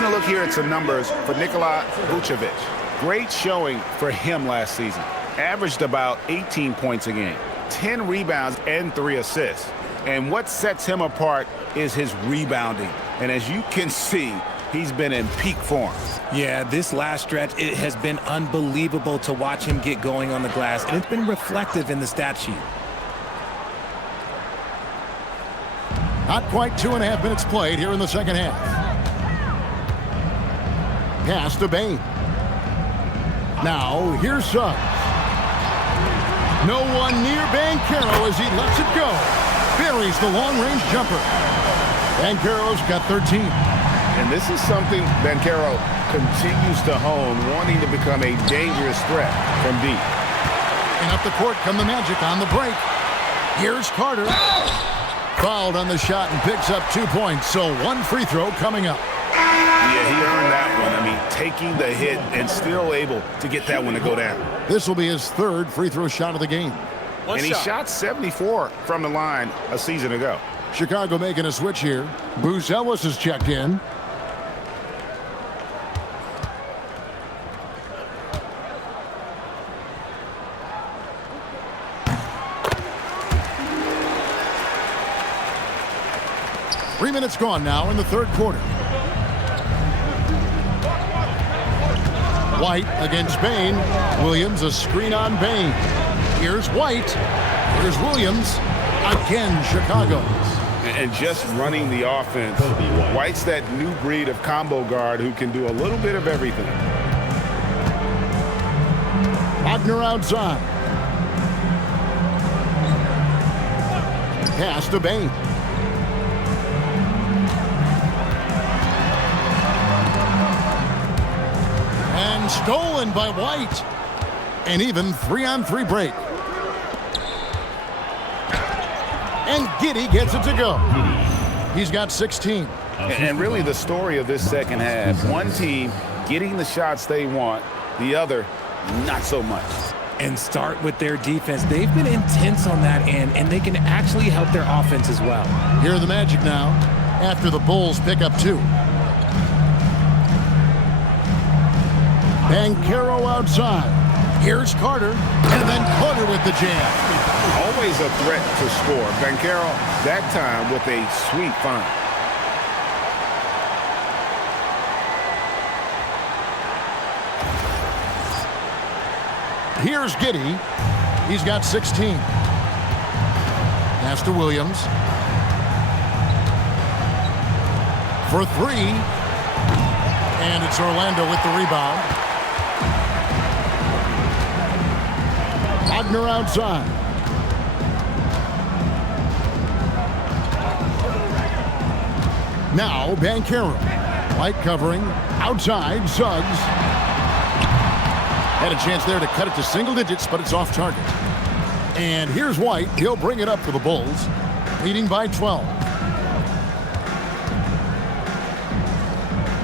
Taking a look here at some numbers for Nikola Vučević. Great showing for him last season. Averaged about 18 points a game, 10 rebounds, and 3 assists. And what sets him apart is his rebounding. And as you can see, he's been in peak form. Yeah, this last stretch, it has been unbelievable to watch him get going on the glass, and it's been reflective in the stat sheet. Not quite 2.5 minutes played here in the second half. Pass to Bain. Now, here's Suggs. No one near Banchero as he lets it go. Buries the long-range jumper. Banchero's got 13. And this is something Banchero continues to hone, wanting to become a dangerous threat from deep. And up the court come the Magic on the break. Here's Carter. Fouled on the shot and picks up 2 points, so 1 free throw coming up. Yeah, he earned that one. I mean, taking the hit and still able to get that one to go down. This will be his 3rd free throw shot of the game. And he shot 74 from the line a season ago. Chicago making a switch here. Vučević is checked in. Three minutes gone now in the 3rd quarter. White against Bain. Williams a screen on Bain. Here's White. Here's Williams. Again, Chicago. And just running the offense. White's that new breed of combo guard who can do a little bit of everything. Wagner outside. Pass to Bain. And stolen by White. And even 3-on-3 break. And Giddey gets it to go. He's got 16. And really the story of this second half, one team getting the shots they want, the other not so much. And start with their defense. They've been intense on that end, and they can actually help their offense as well. Here are the Magic now after the Bulls pick up 2. Banchero outside. Here's Carter, and then Carter with the jam. Always a threat to score. Banchero, that time with a sweet find. Here's Giddey. He's got 16. Pass to Williams. For 3. And it's Orlando with the rebound. Wagner outside. Now Banchero. White covering. Outside, Suggs. Had a chance there to cut it to single digits, but it's off target. And here's White. He'll bring it up for the Bulls, leading by 12.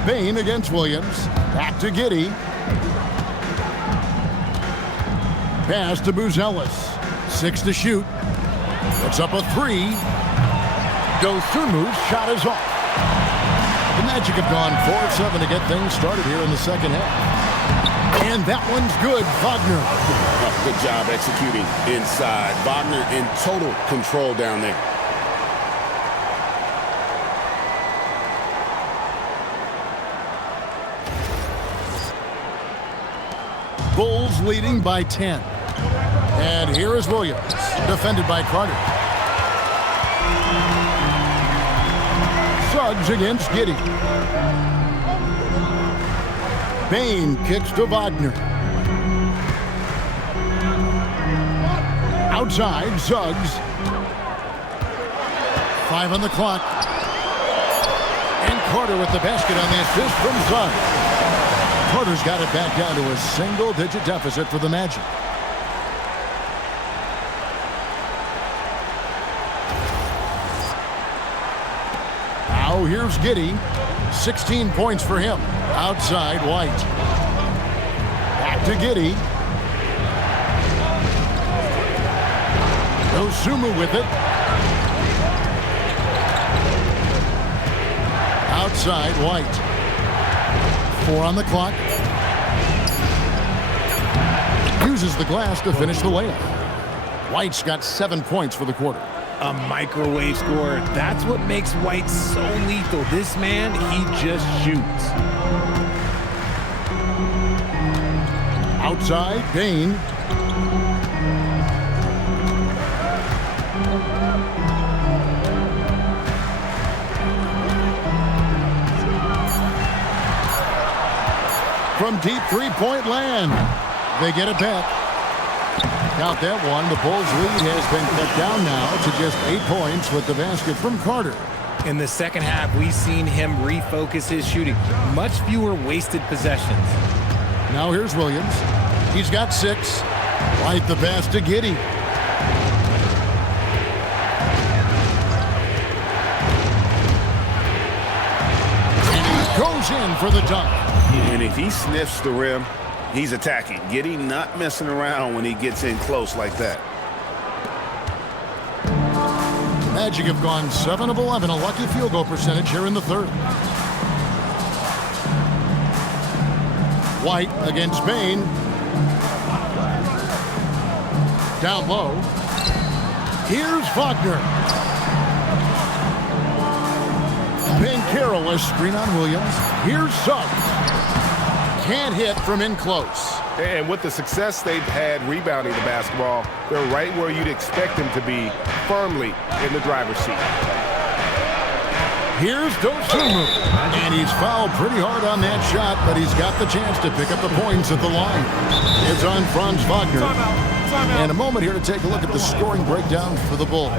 Bain against Williams. Back to Giddey. Pass to Vučević. 6 to shoot. Puts up a 3. Dosumu's shot is off. The Magic have gone 4-7 to get things started here in the second half. And that one's good. Wagner. Good job executing inside. Wagner in total control down there. Bulls leading by 10. And here is Williams, defended by Carter. Suggs against Giddey. Bain kicks to Wagner. Outside, Suggs. 5 on the clock. And Carter with the basket on the assist from Suggs. Carter's got it back down to a single-digit deficit for the Magic. Now here's Giddey. 16 points for him. Outside, White. Back to Giddey. Dosunmu with it. Outside, White. 4 on the clock. Uses the glass to finish the layup. White's got 7 points for the quarter. A microwave scorer. That's what makes White so lethal. This man, he just shoots. Outside, Payne. From deep three-point land. They get it back. Count that one. The Bulls' lead has been cut down now to just 8 points with the basket from Carter. In the second half, we've seen him refocus his shooting. Much fewer wasted possessions. Now here's Williams. He's got 6. Right the pass to Giddey. And he goes in for the dunk. And if he sniffs the rim, he's attacking. Giddey not messing around when he gets in close like that. Magic have gone 7 of 11, a lucky field goal percentage here in the third. White against Payne. Down low. Here's Wagner. Banchero, a screen on Williams. Here's Suggs. Can't hit from in close. And with the success they've had rebounding the basketball, they're right where you'd expect them to be, firmly in the driver's seat. Here's Dosunmu. And he's fouled pretty hard on that shot, but he's got the chance to pick up the points at the line. It's on Franz Wagner. And a moment here to take a look at the scoring breakdown for the Bulls.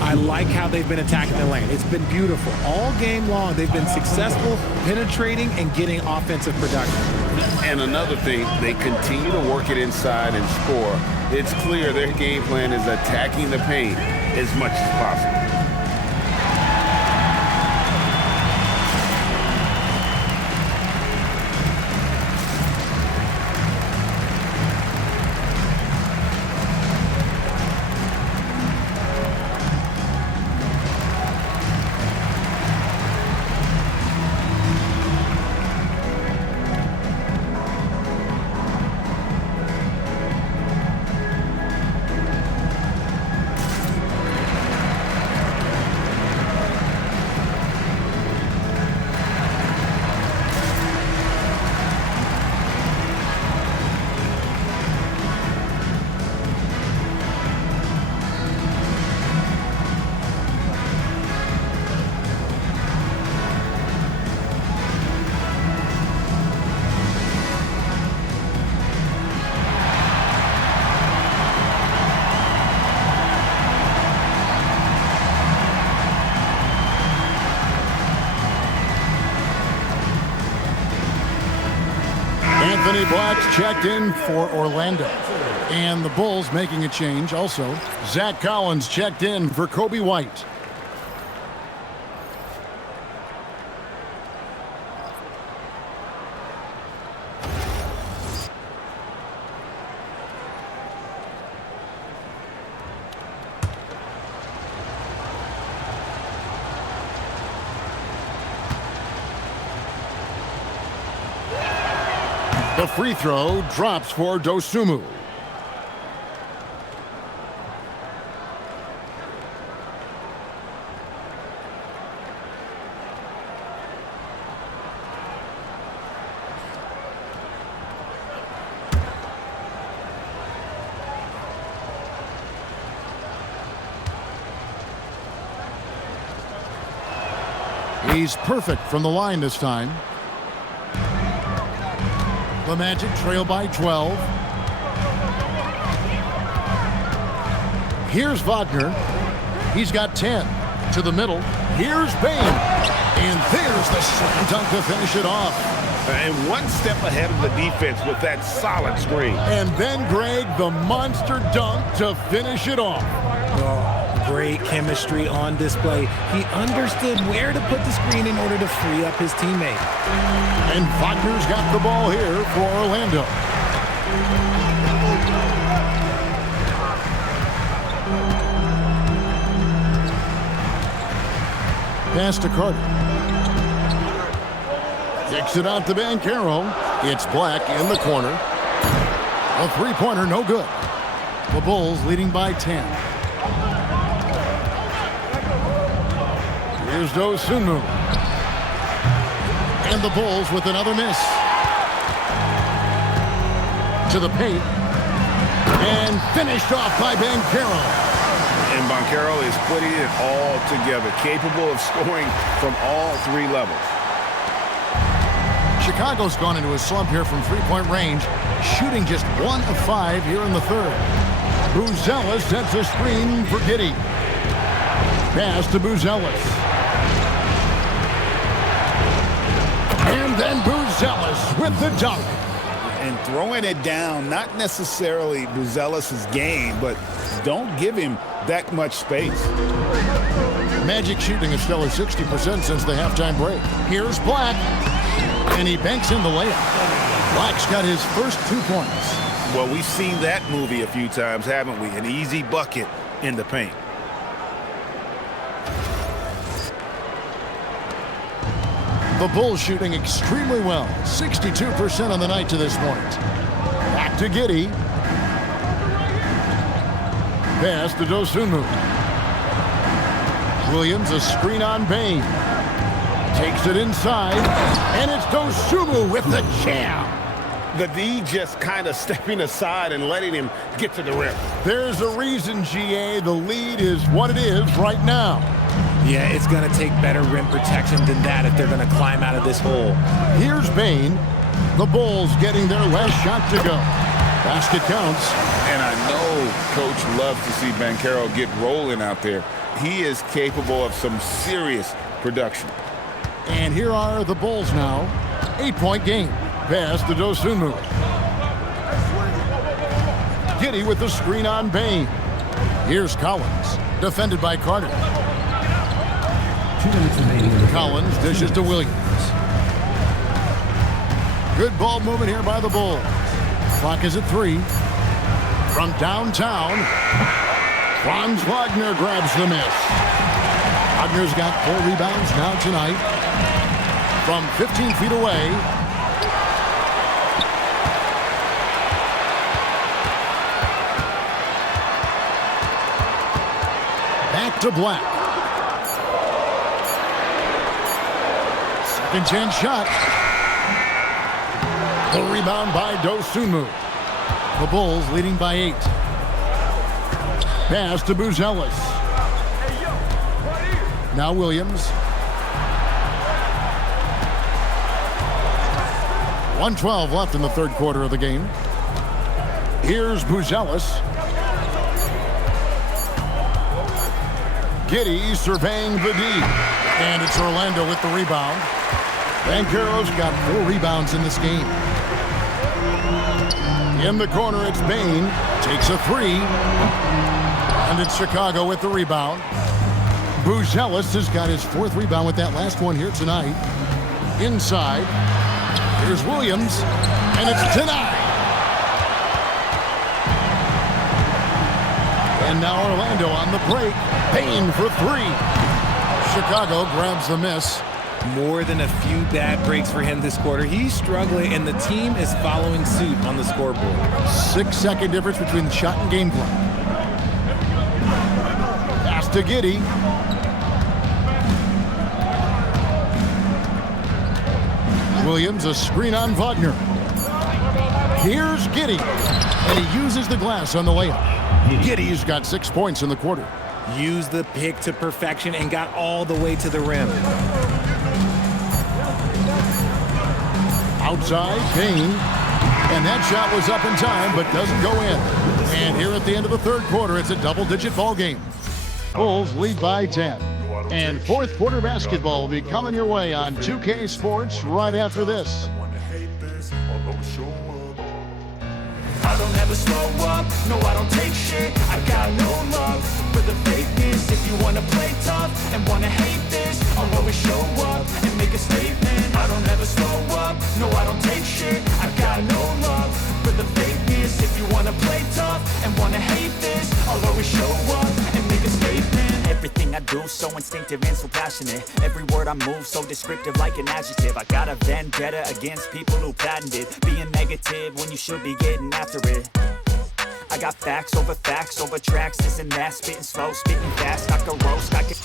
I like how they've been attacking the lane. It's been beautiful. All game long, they've been successful, penetrating, and getting offensive production. And another thing, they continue to work it inside and score. It's clear their game plan is attacking the paint as much as possible. Anthony Black's checked in for Orlando. And the Bulls making a change also. Zach Collins checked in for Kobe White. The free throw drops for Dosunmu. He's perfect from the line this time. The Magic trail by 12. Here's Wagner. He's got 10. To the middle. Here's Payne. And there's the slam dunk to finish it off. And one step ahead of the defense with that solid screen. And then Greg, the monster dunk to finish it off. Oh, great chemistry on display. He understood where to put the screen in order to free up his teammate. And Wagner's got the ball here for Orlando. Pass to Carter. Kicks it out to Banchero. It's Black in the corner. A three-pointer, no good. The Bulls leading by 10. Here's Dosunmu. And the Bulls with another miss. To the paint. And finished off by Banchero. And Banchero is putting it all together, capable of scoring from all three levels. Chicago's gone into a slump here from three-point range, shooting just 1 of 5 here in the third. Vučević sets a screen for Giddey. Pass to Vučević. And then Vučević with the dunk. And throwing it down, not necessarily Vučević's game, but don't give him that much space. Magic shooting a stellar 60% since the halftime break. Here's Black, and he banks in the layup. Black's got his first 2 points. Well, we've seen that movie a few times, haven't we? An easy bucket in the paint. The Bulls shooting extremely well. 62% on the night to this point. Back to Giddey. Pass to Dosunmu. Williams, a screen on Bane. Takes it inside, and it's Dosunmu with the jam. The D just kind of stepping aside and letting him get to the rim. There's a reason, GA, the lead is what it is right now. Yeah, it's going to take better rim protection than that if they're going to climb out of this hole. Here's Bane. The Bulls getting their last shot to go. Basket counts. And I know Coach loves to see Banchero get rolling out there. He is capable of some serious production. And here are the Bulls now. 8-point game. Pass to Dosunmu. Giddey with the screen on Bane. Here's Collins. Defended by Carter. 2 minutes remaining in the Collins dishes to Williams. Good ball movement here by the Bulls. Clock is at 3. From downtown, Franz Wagner grabs the miss. Wagner's got 4 rebounds now tonight. From 15 feet away. Back to Black. Second chance shot. The rebound by Dosunmu. The Bulls leading by 8. Pass to Vučević. Now Williams. 1:12 left in the third quarter of the game. Here's Vučević. Giddey surveying the D. And it's Orlando with the rebound. Banchero's got 4 rebounds in this game. In the corner, it's Bane. Takes a 3. And it's Chicago with the rebound. Vučević has got his 4th rebound with that last one here tonight. Inside. Here's Williams. And it's denied. And now Orlando on the break. Bane for 3. Chicago grabs the miss. More than a few bad breaks for him this quarter. He's struggling, and the team is following suit on the scoreboard. 6-second difference between the shot and game clock. Pass to Giddey. Williams, a screen on Wagner. Here's Giddey, and he uses the glass on the layup. Giddey's got 6 points in the quarter. Used the pick to perfection and got all the way to the rim. Outside, Bane. And that shot was up in time, but doesn't go in. And here at the end of the third quarter, it's a double-digit ball game. Bulls lead by 10. And fourth quarter basketball will be coming your way on 2K Sports right after this. I don't ever slow up, no I don't take shit. I got no love for the fakeness. If you wanna play tough and wanna hate this, I'll always show up and make a statement. I don't ever slow up, no I don't take shit. I got no love for the fakeness. If you wanna play tough and wanna hate this, I'll always show up and make a statement. Everything everything I do, so instinctive and so passionate. Every word I move, so descriptive like an adjective. I got a vendetta against people who patented being negative when you should be getting after it. I got facts over tracks, this and that. Spitting slow, spitting fast, I can roast, I can...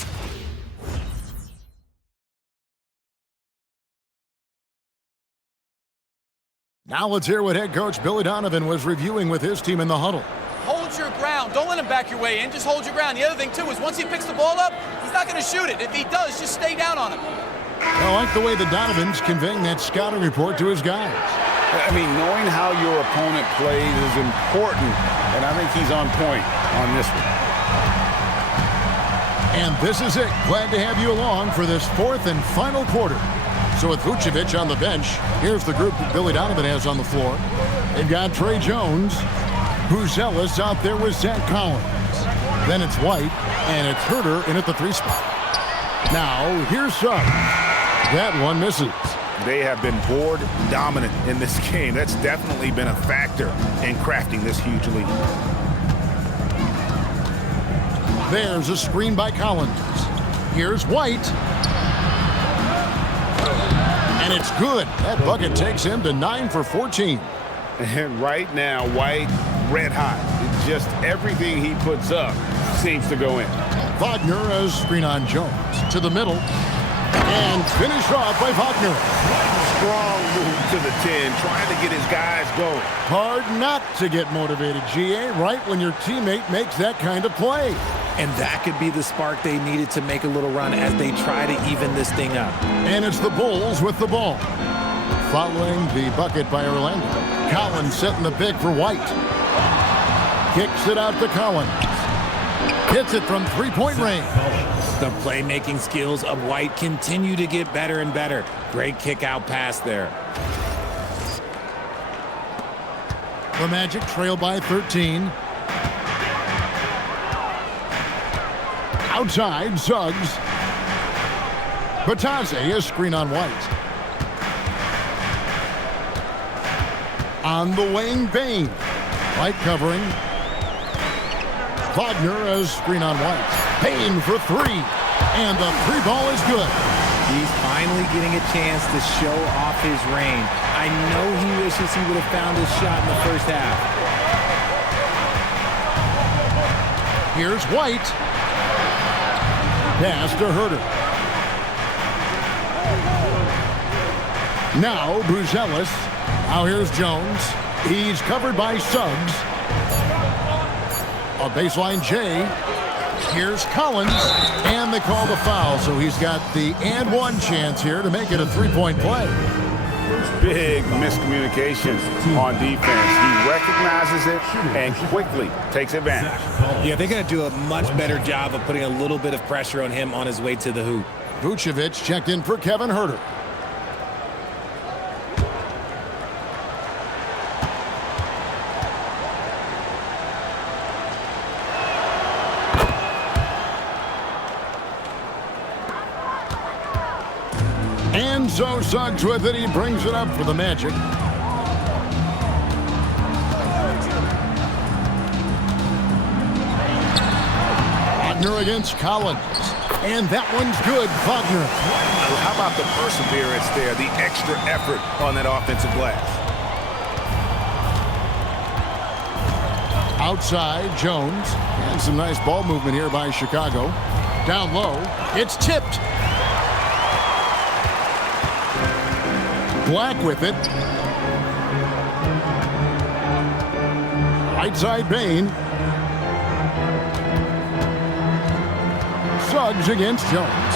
Now let's hear what head coach Billy Donovan was reviewing with his team in the huddle. Hold your ground. Don't let him back your way in. Just hold your ground. The other thing, too, is once he picks the ball up, he's not going to shoot it. If he does, just stay down on him. I like the way the Donovan's conveying that scouting report to his guys. I mean, knowing how your opponent plays is important, and I think he's on point on this one. And this is it. Glad to have you along for this fourth and final quarter. So with Vučević on the bench, here's the group that Billy Donovan has on the floor. They've got Trey Jones, Vučević out there with Zach Collins. Then it's White, and it's Herter in at the 3 spot. Now, here's Suggs. That one misses. They have been board dominant in this game. That's definitely been a factor in crafting this huge lead. There's a screen by Collins. Here's White. And it's good. That bucket takes him to 9 for 14. And right now, White, red hot. Just everything he puts up seems to go in. Wagner, a screen on Jones. To the middle. And finished off by Wagner. Strong move to the 10, trying to get his guys going. Hard not to get motivated, GA, right when your teammate makes that kind of play. And that could be the spark they needed to make a little run as they try to even this thing up. And it's the Bulls with the ball. Following the bucket by Orlando. Collins setting the pick for White. Kicks it out to Collins. Hits it from three-point range. The playmaking skills of White continue to get better and better. Great kick-out pass there. The Magic trail by 13. Outside, Suggs. Bataze, a screen on White. On the wing, Bain. White covering. Wagner, a screen on White. Bain for 3. And the 3 ball is good. He's finally getting a chance to show off his range. I know he wishes he would have found his shot in the first half. Here's White. Pass to Herter. Now Vučević. Now here's Jones. He's covered by Suggs. A baseline J. Here's Collins. And they call the foul, so he's got the and one chance here to make it a 3-point play. Big miscommunication on defense. He recognizes it and quickly takes advantage. Yeah, they're going to do a much better job of putting a little bit of pressure on him on his way to the hoop. Vučević checked in for Kevin Herter. And so Suggs with it. He brings it up for the Magic. Wagner against Collins. And that one's good. Wagner. How about the perseverance there, the extra effort on that offensive glass? Outside, Jones. And some nice ball movement here by Chicago. Down low. It's tipped. Black with it. Right side, Bain. Suggs against Jones.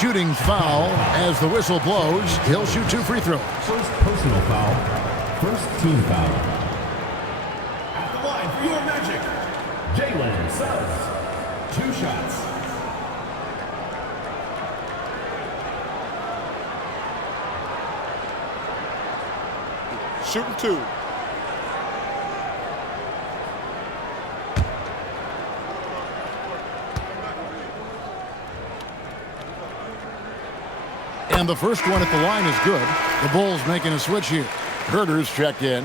Shooting foul as the whistle blows. He'll shoot 2 free throws. First personal foul. First team foul. At the line for your Magic, Jalen Suggs. 2 shots. Shooting 2. And the first one at the line is good. The Bulls making a switch here. Herter's checked in.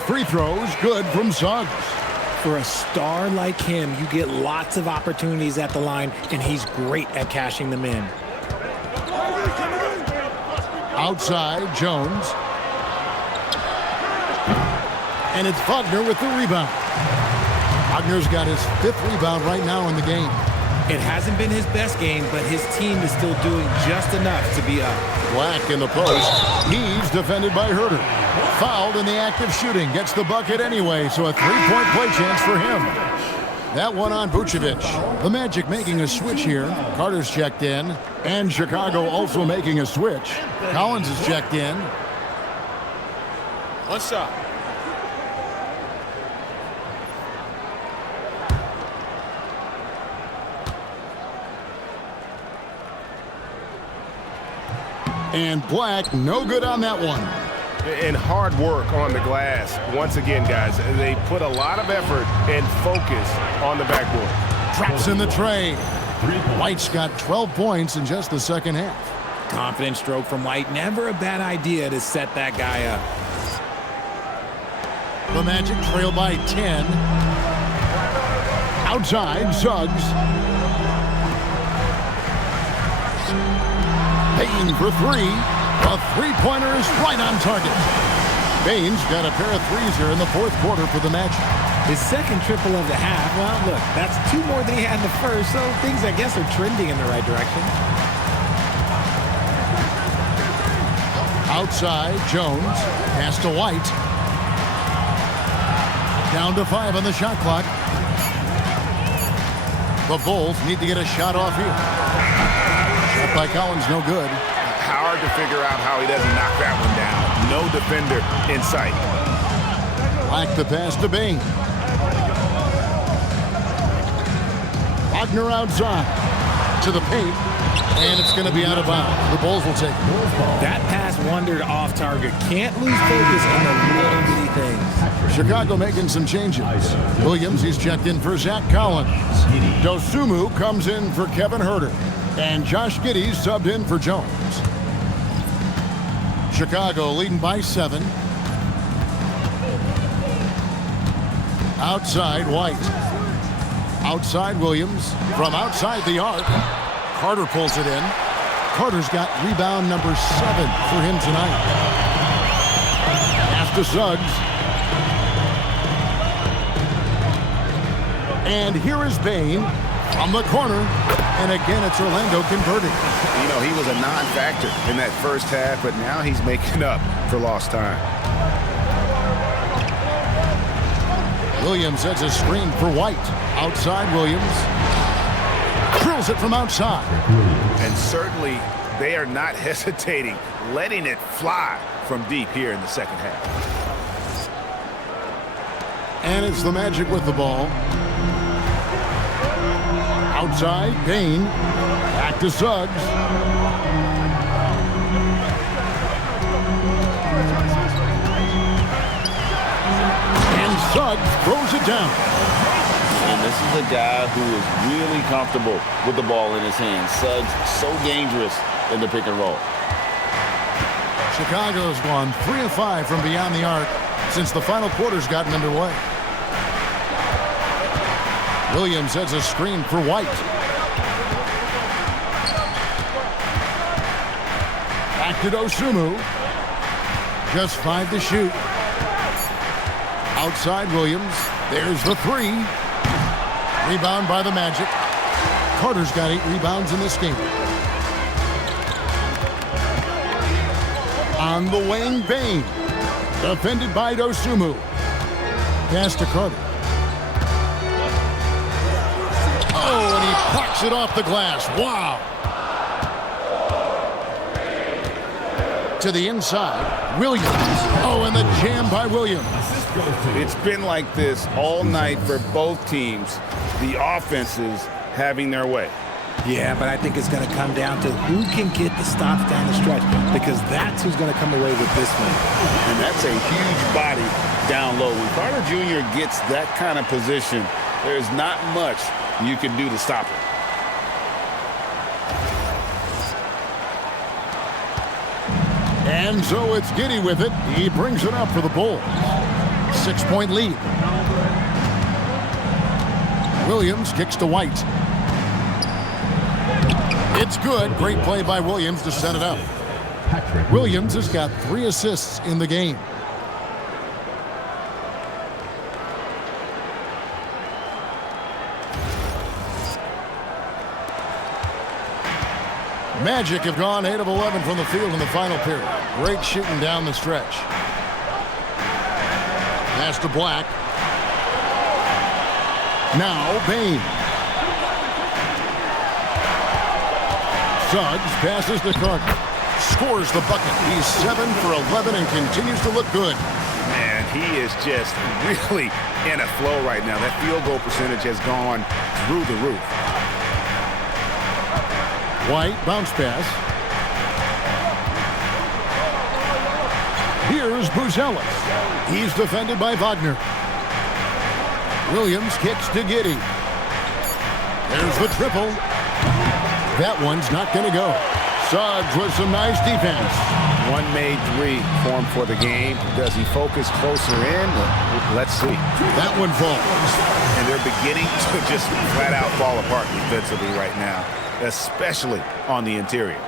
Both free throws good from Suggs. For a star like him, you get lots of opportunities at the line, and he's great at cashing them in. Outside, Jones. And it's Wagner with the rebound. Wagner's got his 5th rebound right now in the game. It hasn't been his best game, but his team is still doing just enough to be up. Black in the post. He's defended by Herter. Fouled in the act of shooting. Gets the bucket anyway, so a 3-point play chance for him. That one on Vučević. The Magic making a switch here. Carter's checked in. And Chicago also making a switch. Collins is checked in. One shot. And Black, no good on that one. And hard work on the glass. Once again, guys, they put a lot of effort and focus on the backboard. Drops in the tray. White's got 12 points in just the second half. Confident stroke from White. Never a bad idea to set that guy up. The Magic trail by 10. Outside, Suggs. Bain for 3. A 3-pointer is right on target. Bain's got a pair of threes here in the 4th quarter for the Magic. His second triple of the half. Well, look, that's 2 more than he had in the first, so things, I guess, are trending in the right direction. Outside, Jones. Pass to White. Down to 5 on the shot clock. The Bulls need to get a shot off here. Shot by Collins, no good. Hard to figure out how he doesn't knock that one down. No defender in sight. Black the pass to Bain. Wagner outside to the paint, and it's going to be out of bounds. The Bulls will take it. That pass wandered off target. Can't lose focus on the little bitty things. Chicago making some changes. Williams, he's checked in for Zach Collins. Dosunmu comes in for Kevin Herter. And Josh Giddey subbed in for Jones. Chicago leading by 7. Outside, White. Outside, Williams. From outside the arc. Carter pulls it in. Carter's got rebound number 7 for him tonight. Pass to Suggs. And here is Bain from the corner. And again, it's Orlando converting. You know, he was a non-factor in that first half, but now he's making up for lost time. Williams sets a screen for White. Outside, Williams. Drills it from outside. And certainly, they are not hesitating, letting it fly from deep here in the second half. And it's the Magic with the ball. Outside, Bain. Back to Suggs. And Suggs throws it down. And this is a guy who is really comfortable with the ball in his hands. Suggs so dangerous in the pick and roll. Chicago's gone 3 of 5 from beyond the arc since the final quarter's gotten underway. Williams sets a screen for White. Back to Dosunmu. Just 5 to shoot. Outside Williams. There's the 3. Rebound by the Magic. Carter's got 8 rebounds in this game. On the wing, Bain. Defended by Dosunmu. Pass to Carter. Oh, and he pucks it off the glass. Wow. To the inside, Williams. Oh, and the jam by Williams. It's been like this all night for both teams. The offenses having their way. Yeah, but I think it's going to come down to who can get the stops down the stretch, because that's who's going to come away with this one. And that's a huge body down low. When Carter Jr. gets that kind of position, there's not much you can do to stop him. And so it's Giddey with it. He brings it up for the Bulls. 6-point lead. Williams kicks to White. It's good. Great play by Williams to set it up. Williams has got 3 assists in the game. Magic have gone 8 of 11 from the field in the final period. Great shooting down the stretch. Pass to Black. Now Bain. Suggs passes to Carter. Scores the bucket. He's 7 for 11 and continues to look good. Man, he is just really in a flow right now. That field goal percentage has gone through the roof. White bounce pass. Here's Buzelis. He's defended by Wagner. Williams kicks to Giddey. There's the triple. That one's not going to go. Suggs with some nice defense. One made 3 for him for the game. Does he focus closer in? Let's see. That one falls. And they're beginning to just flat out fall apart defensively right now, especially on the interior.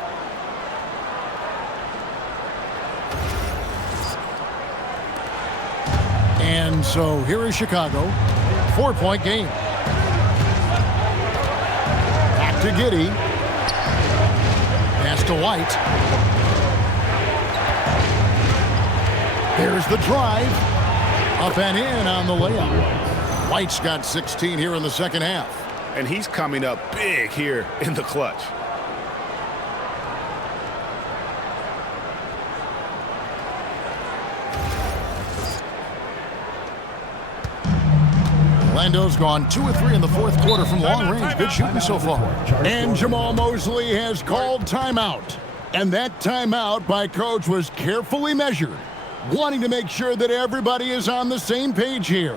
And so here is Chicago. 4-point game. Back to Giddey. Pass to White. There's the drive. Up and in on the layup. White's got 16 here in the second half. And he's coming up big here in the clutch. Orlando's gone 2 of 3 in the fourth quarter from long range. Good shooting so far. And Jamal Mosley has called timeout. And that timeout by Coach was carefully measured, wanting to make sure that everybody is on the same page here.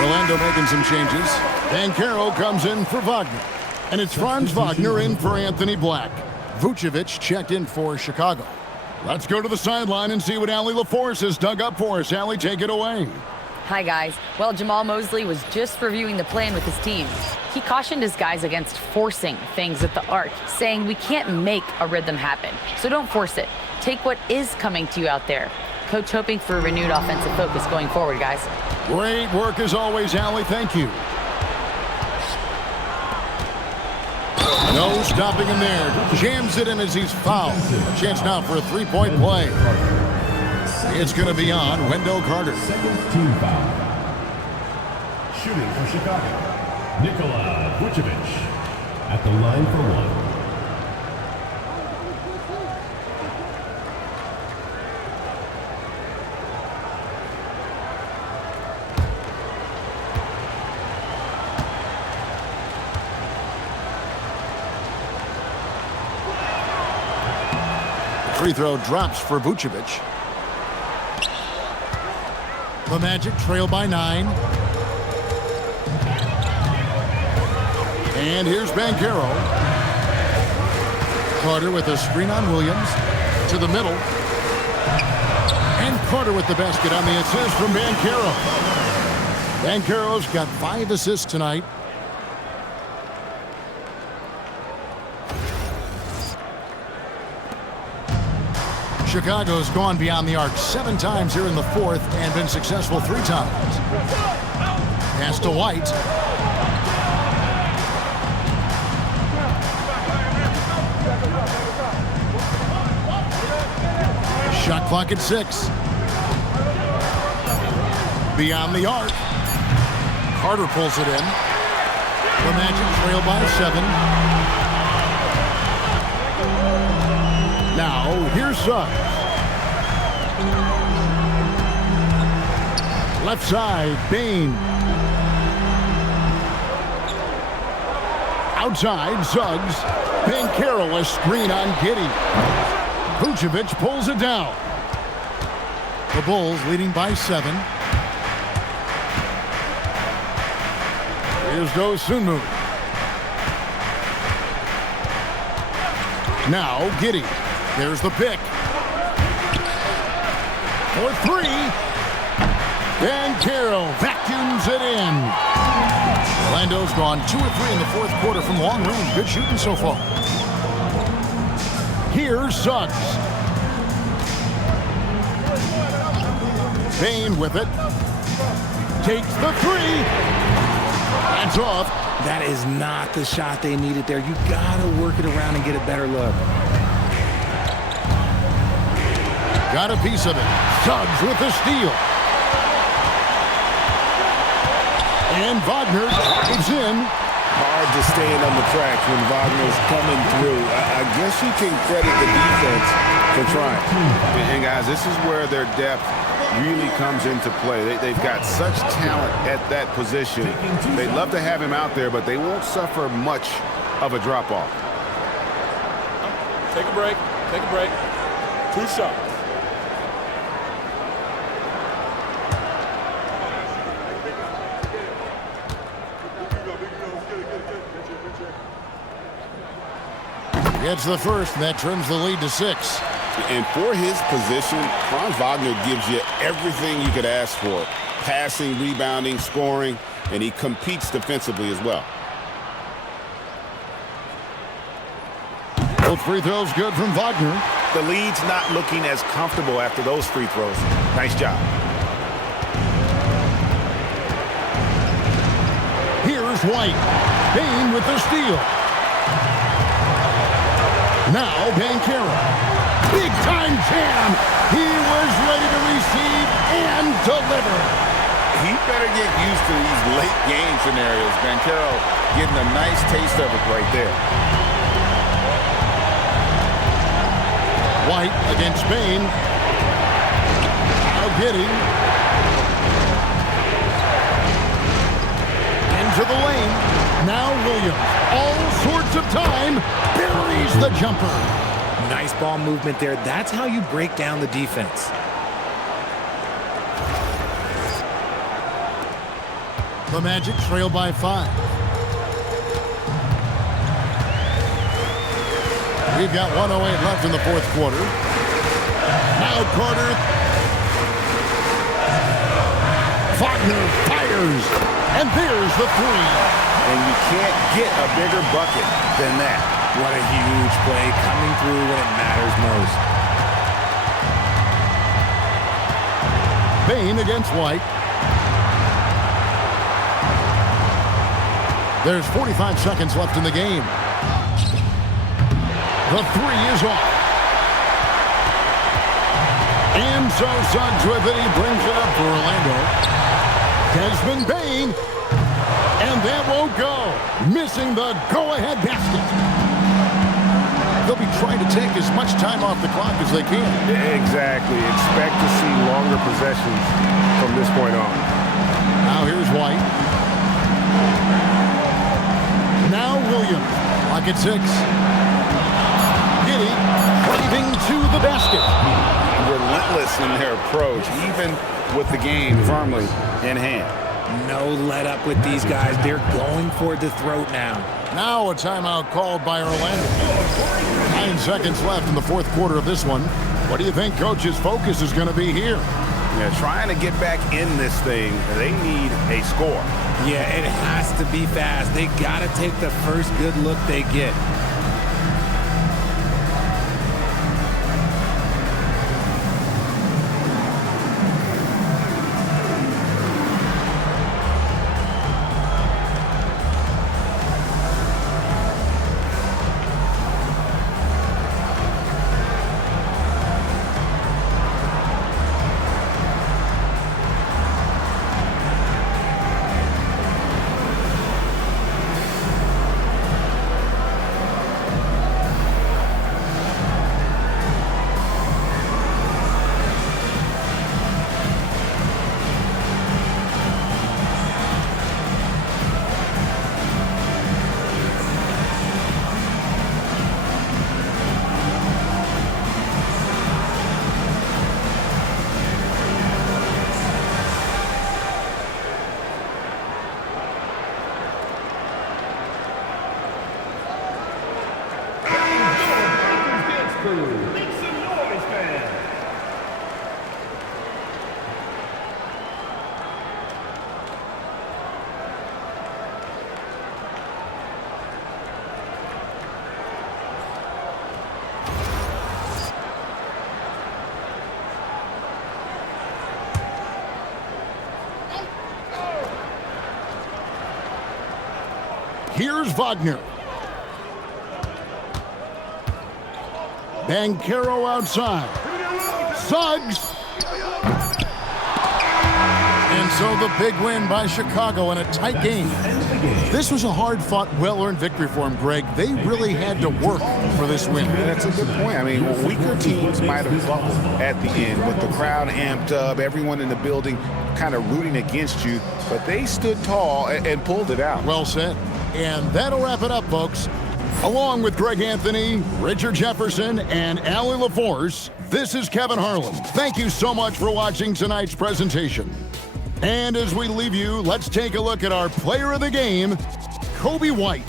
Orlando making some changes. Banchero comes in for Wagner. And it's Franz Wagner in for Anthony Black. Vučević checked in for Chicago. Let's go to the sideline and see what Allie LaForce has dug up for us. Allie, take it away. Hi, guys. Well, Jamal Mosley was just reviewing the plan with his team. He cautioned his guys against forcing things at the arc, saying we can't make a rhythm happen, so don't force it. Take what is coming to you out there. Coach hoping for a renewed offensive focus going forward, guys. Great work as always, Allie. Thank you. No stopping him there. Jams it in as he's fouled. A chance now for a three-point play. It's going to be on Wendell Carter. Second team foul. Shooting for Chicago, Nikola Vučević at the line for one. Free throw drops for Vučević. The Magic trail by 9. And here's Banchero. Carter with a screen on Williams. To the middle. And Carter with the basket on the assist from Banchero. Banchero's got 5 assists tonight. Chicago's gone beyond the arc 7 times here in the fourth and been successful 3 times. Pass to White. Shot clock at 6. Beyond the arc. Carter pulls it in. The Magic trail by 7. Now, here's Suggs. Left side, Bane. Outside, Suggs. Banchero, a screen on Giddey. Vučević pulls it down. The Bulls leading by 7. Here's Dosunmu. Now, Giddey. There's the pick. For 3. Banchero vacuums it in. Orlando's gone 2 of 3 in the fourth quarter from long range. Good shooting so far. Here's Suggs. Bane with it. Takes the 3. Hands off. That is not the shot they needed there. You gotta work it around and get a better look. Got a piece of it. Suggs with the steal. And Wagner is in. Hard to stay in on the track when Wagner's coming through. I guess you can credit the defense for trying. And guys, this is where their depth really comes into play. They've got such talent at that position. They'd love to have him out there, but they won't suffer much of a drop-off. Take a break. Take a break. 2 shots. Gets the first, and that trims the lead to 6. And for his position, Franz Wagner gives you everything you could ask for. Passing, rebounding, scoring, and he competes defensively as well. Both free throws good from Wagner. The lead's not looking as comfortable after those free throws. Nice job. Here's White. Bane with the steal. Now Banchero. Big time jam. He was ready to receive and deliver. He better get used to these late game scenarios. Banchero getting a nice taste of it right there. White against Bane. Now Giddey. Into the lane. Now Williams. All sorts of time. Buries the jumper. Nice ball movement there. That's how you break down the defense. The Magic trail by 5. We've got 1:08 left in the fourth quarter. Now Carter. Wagner fires. And there's the 3. And you can't get a bigger bucket than that. What a huge play, coming through when it matters most. Bane against White. There's 45 seconds left in the game. The 3 is off. And so Suggs with it. He brings it up for Orlando. Desmond Bane. And that won't go. Missing the go-ahead basket. They'll be trying to take as much time off the clock as they can. Exactly. Expect to see longer possessions from this point on. Now here's White. Now Williams. Clock at 6. Giddey waving to the basket. Relentless in their approach, even with the game firmly in hand. No let up with these guys. They're going for the throat now. Now a timeout called by Orlando. 9 seconds left in the fourth quarter of this one. What do you think Coach's focus is going to be here? Yeah, trying to get back in this thing, they need a score. Yeah, it has to be fast. They got to take the first good look they get. Here's Wagner. Banchero outside. Suggs. And so the big win by Chicago in a tight game. This was a hard-fought, well-earned victory for them, Greg. They really had to work for this win. That's a good point. I mean, weaker teams might have buckled at the end with the crowd amped up, everyone in the building kind of rooting against you, but they stood tall and pulled it out. Well said. And that'll wrap it up, folks. Along with Greg Anthony, Richard Jefferson, and Allie LaForce, this is Kevin Harlan. Thank you so much for watching tonight's presentation. And as we leave you, let's take a look at our player of the game, Kobe White.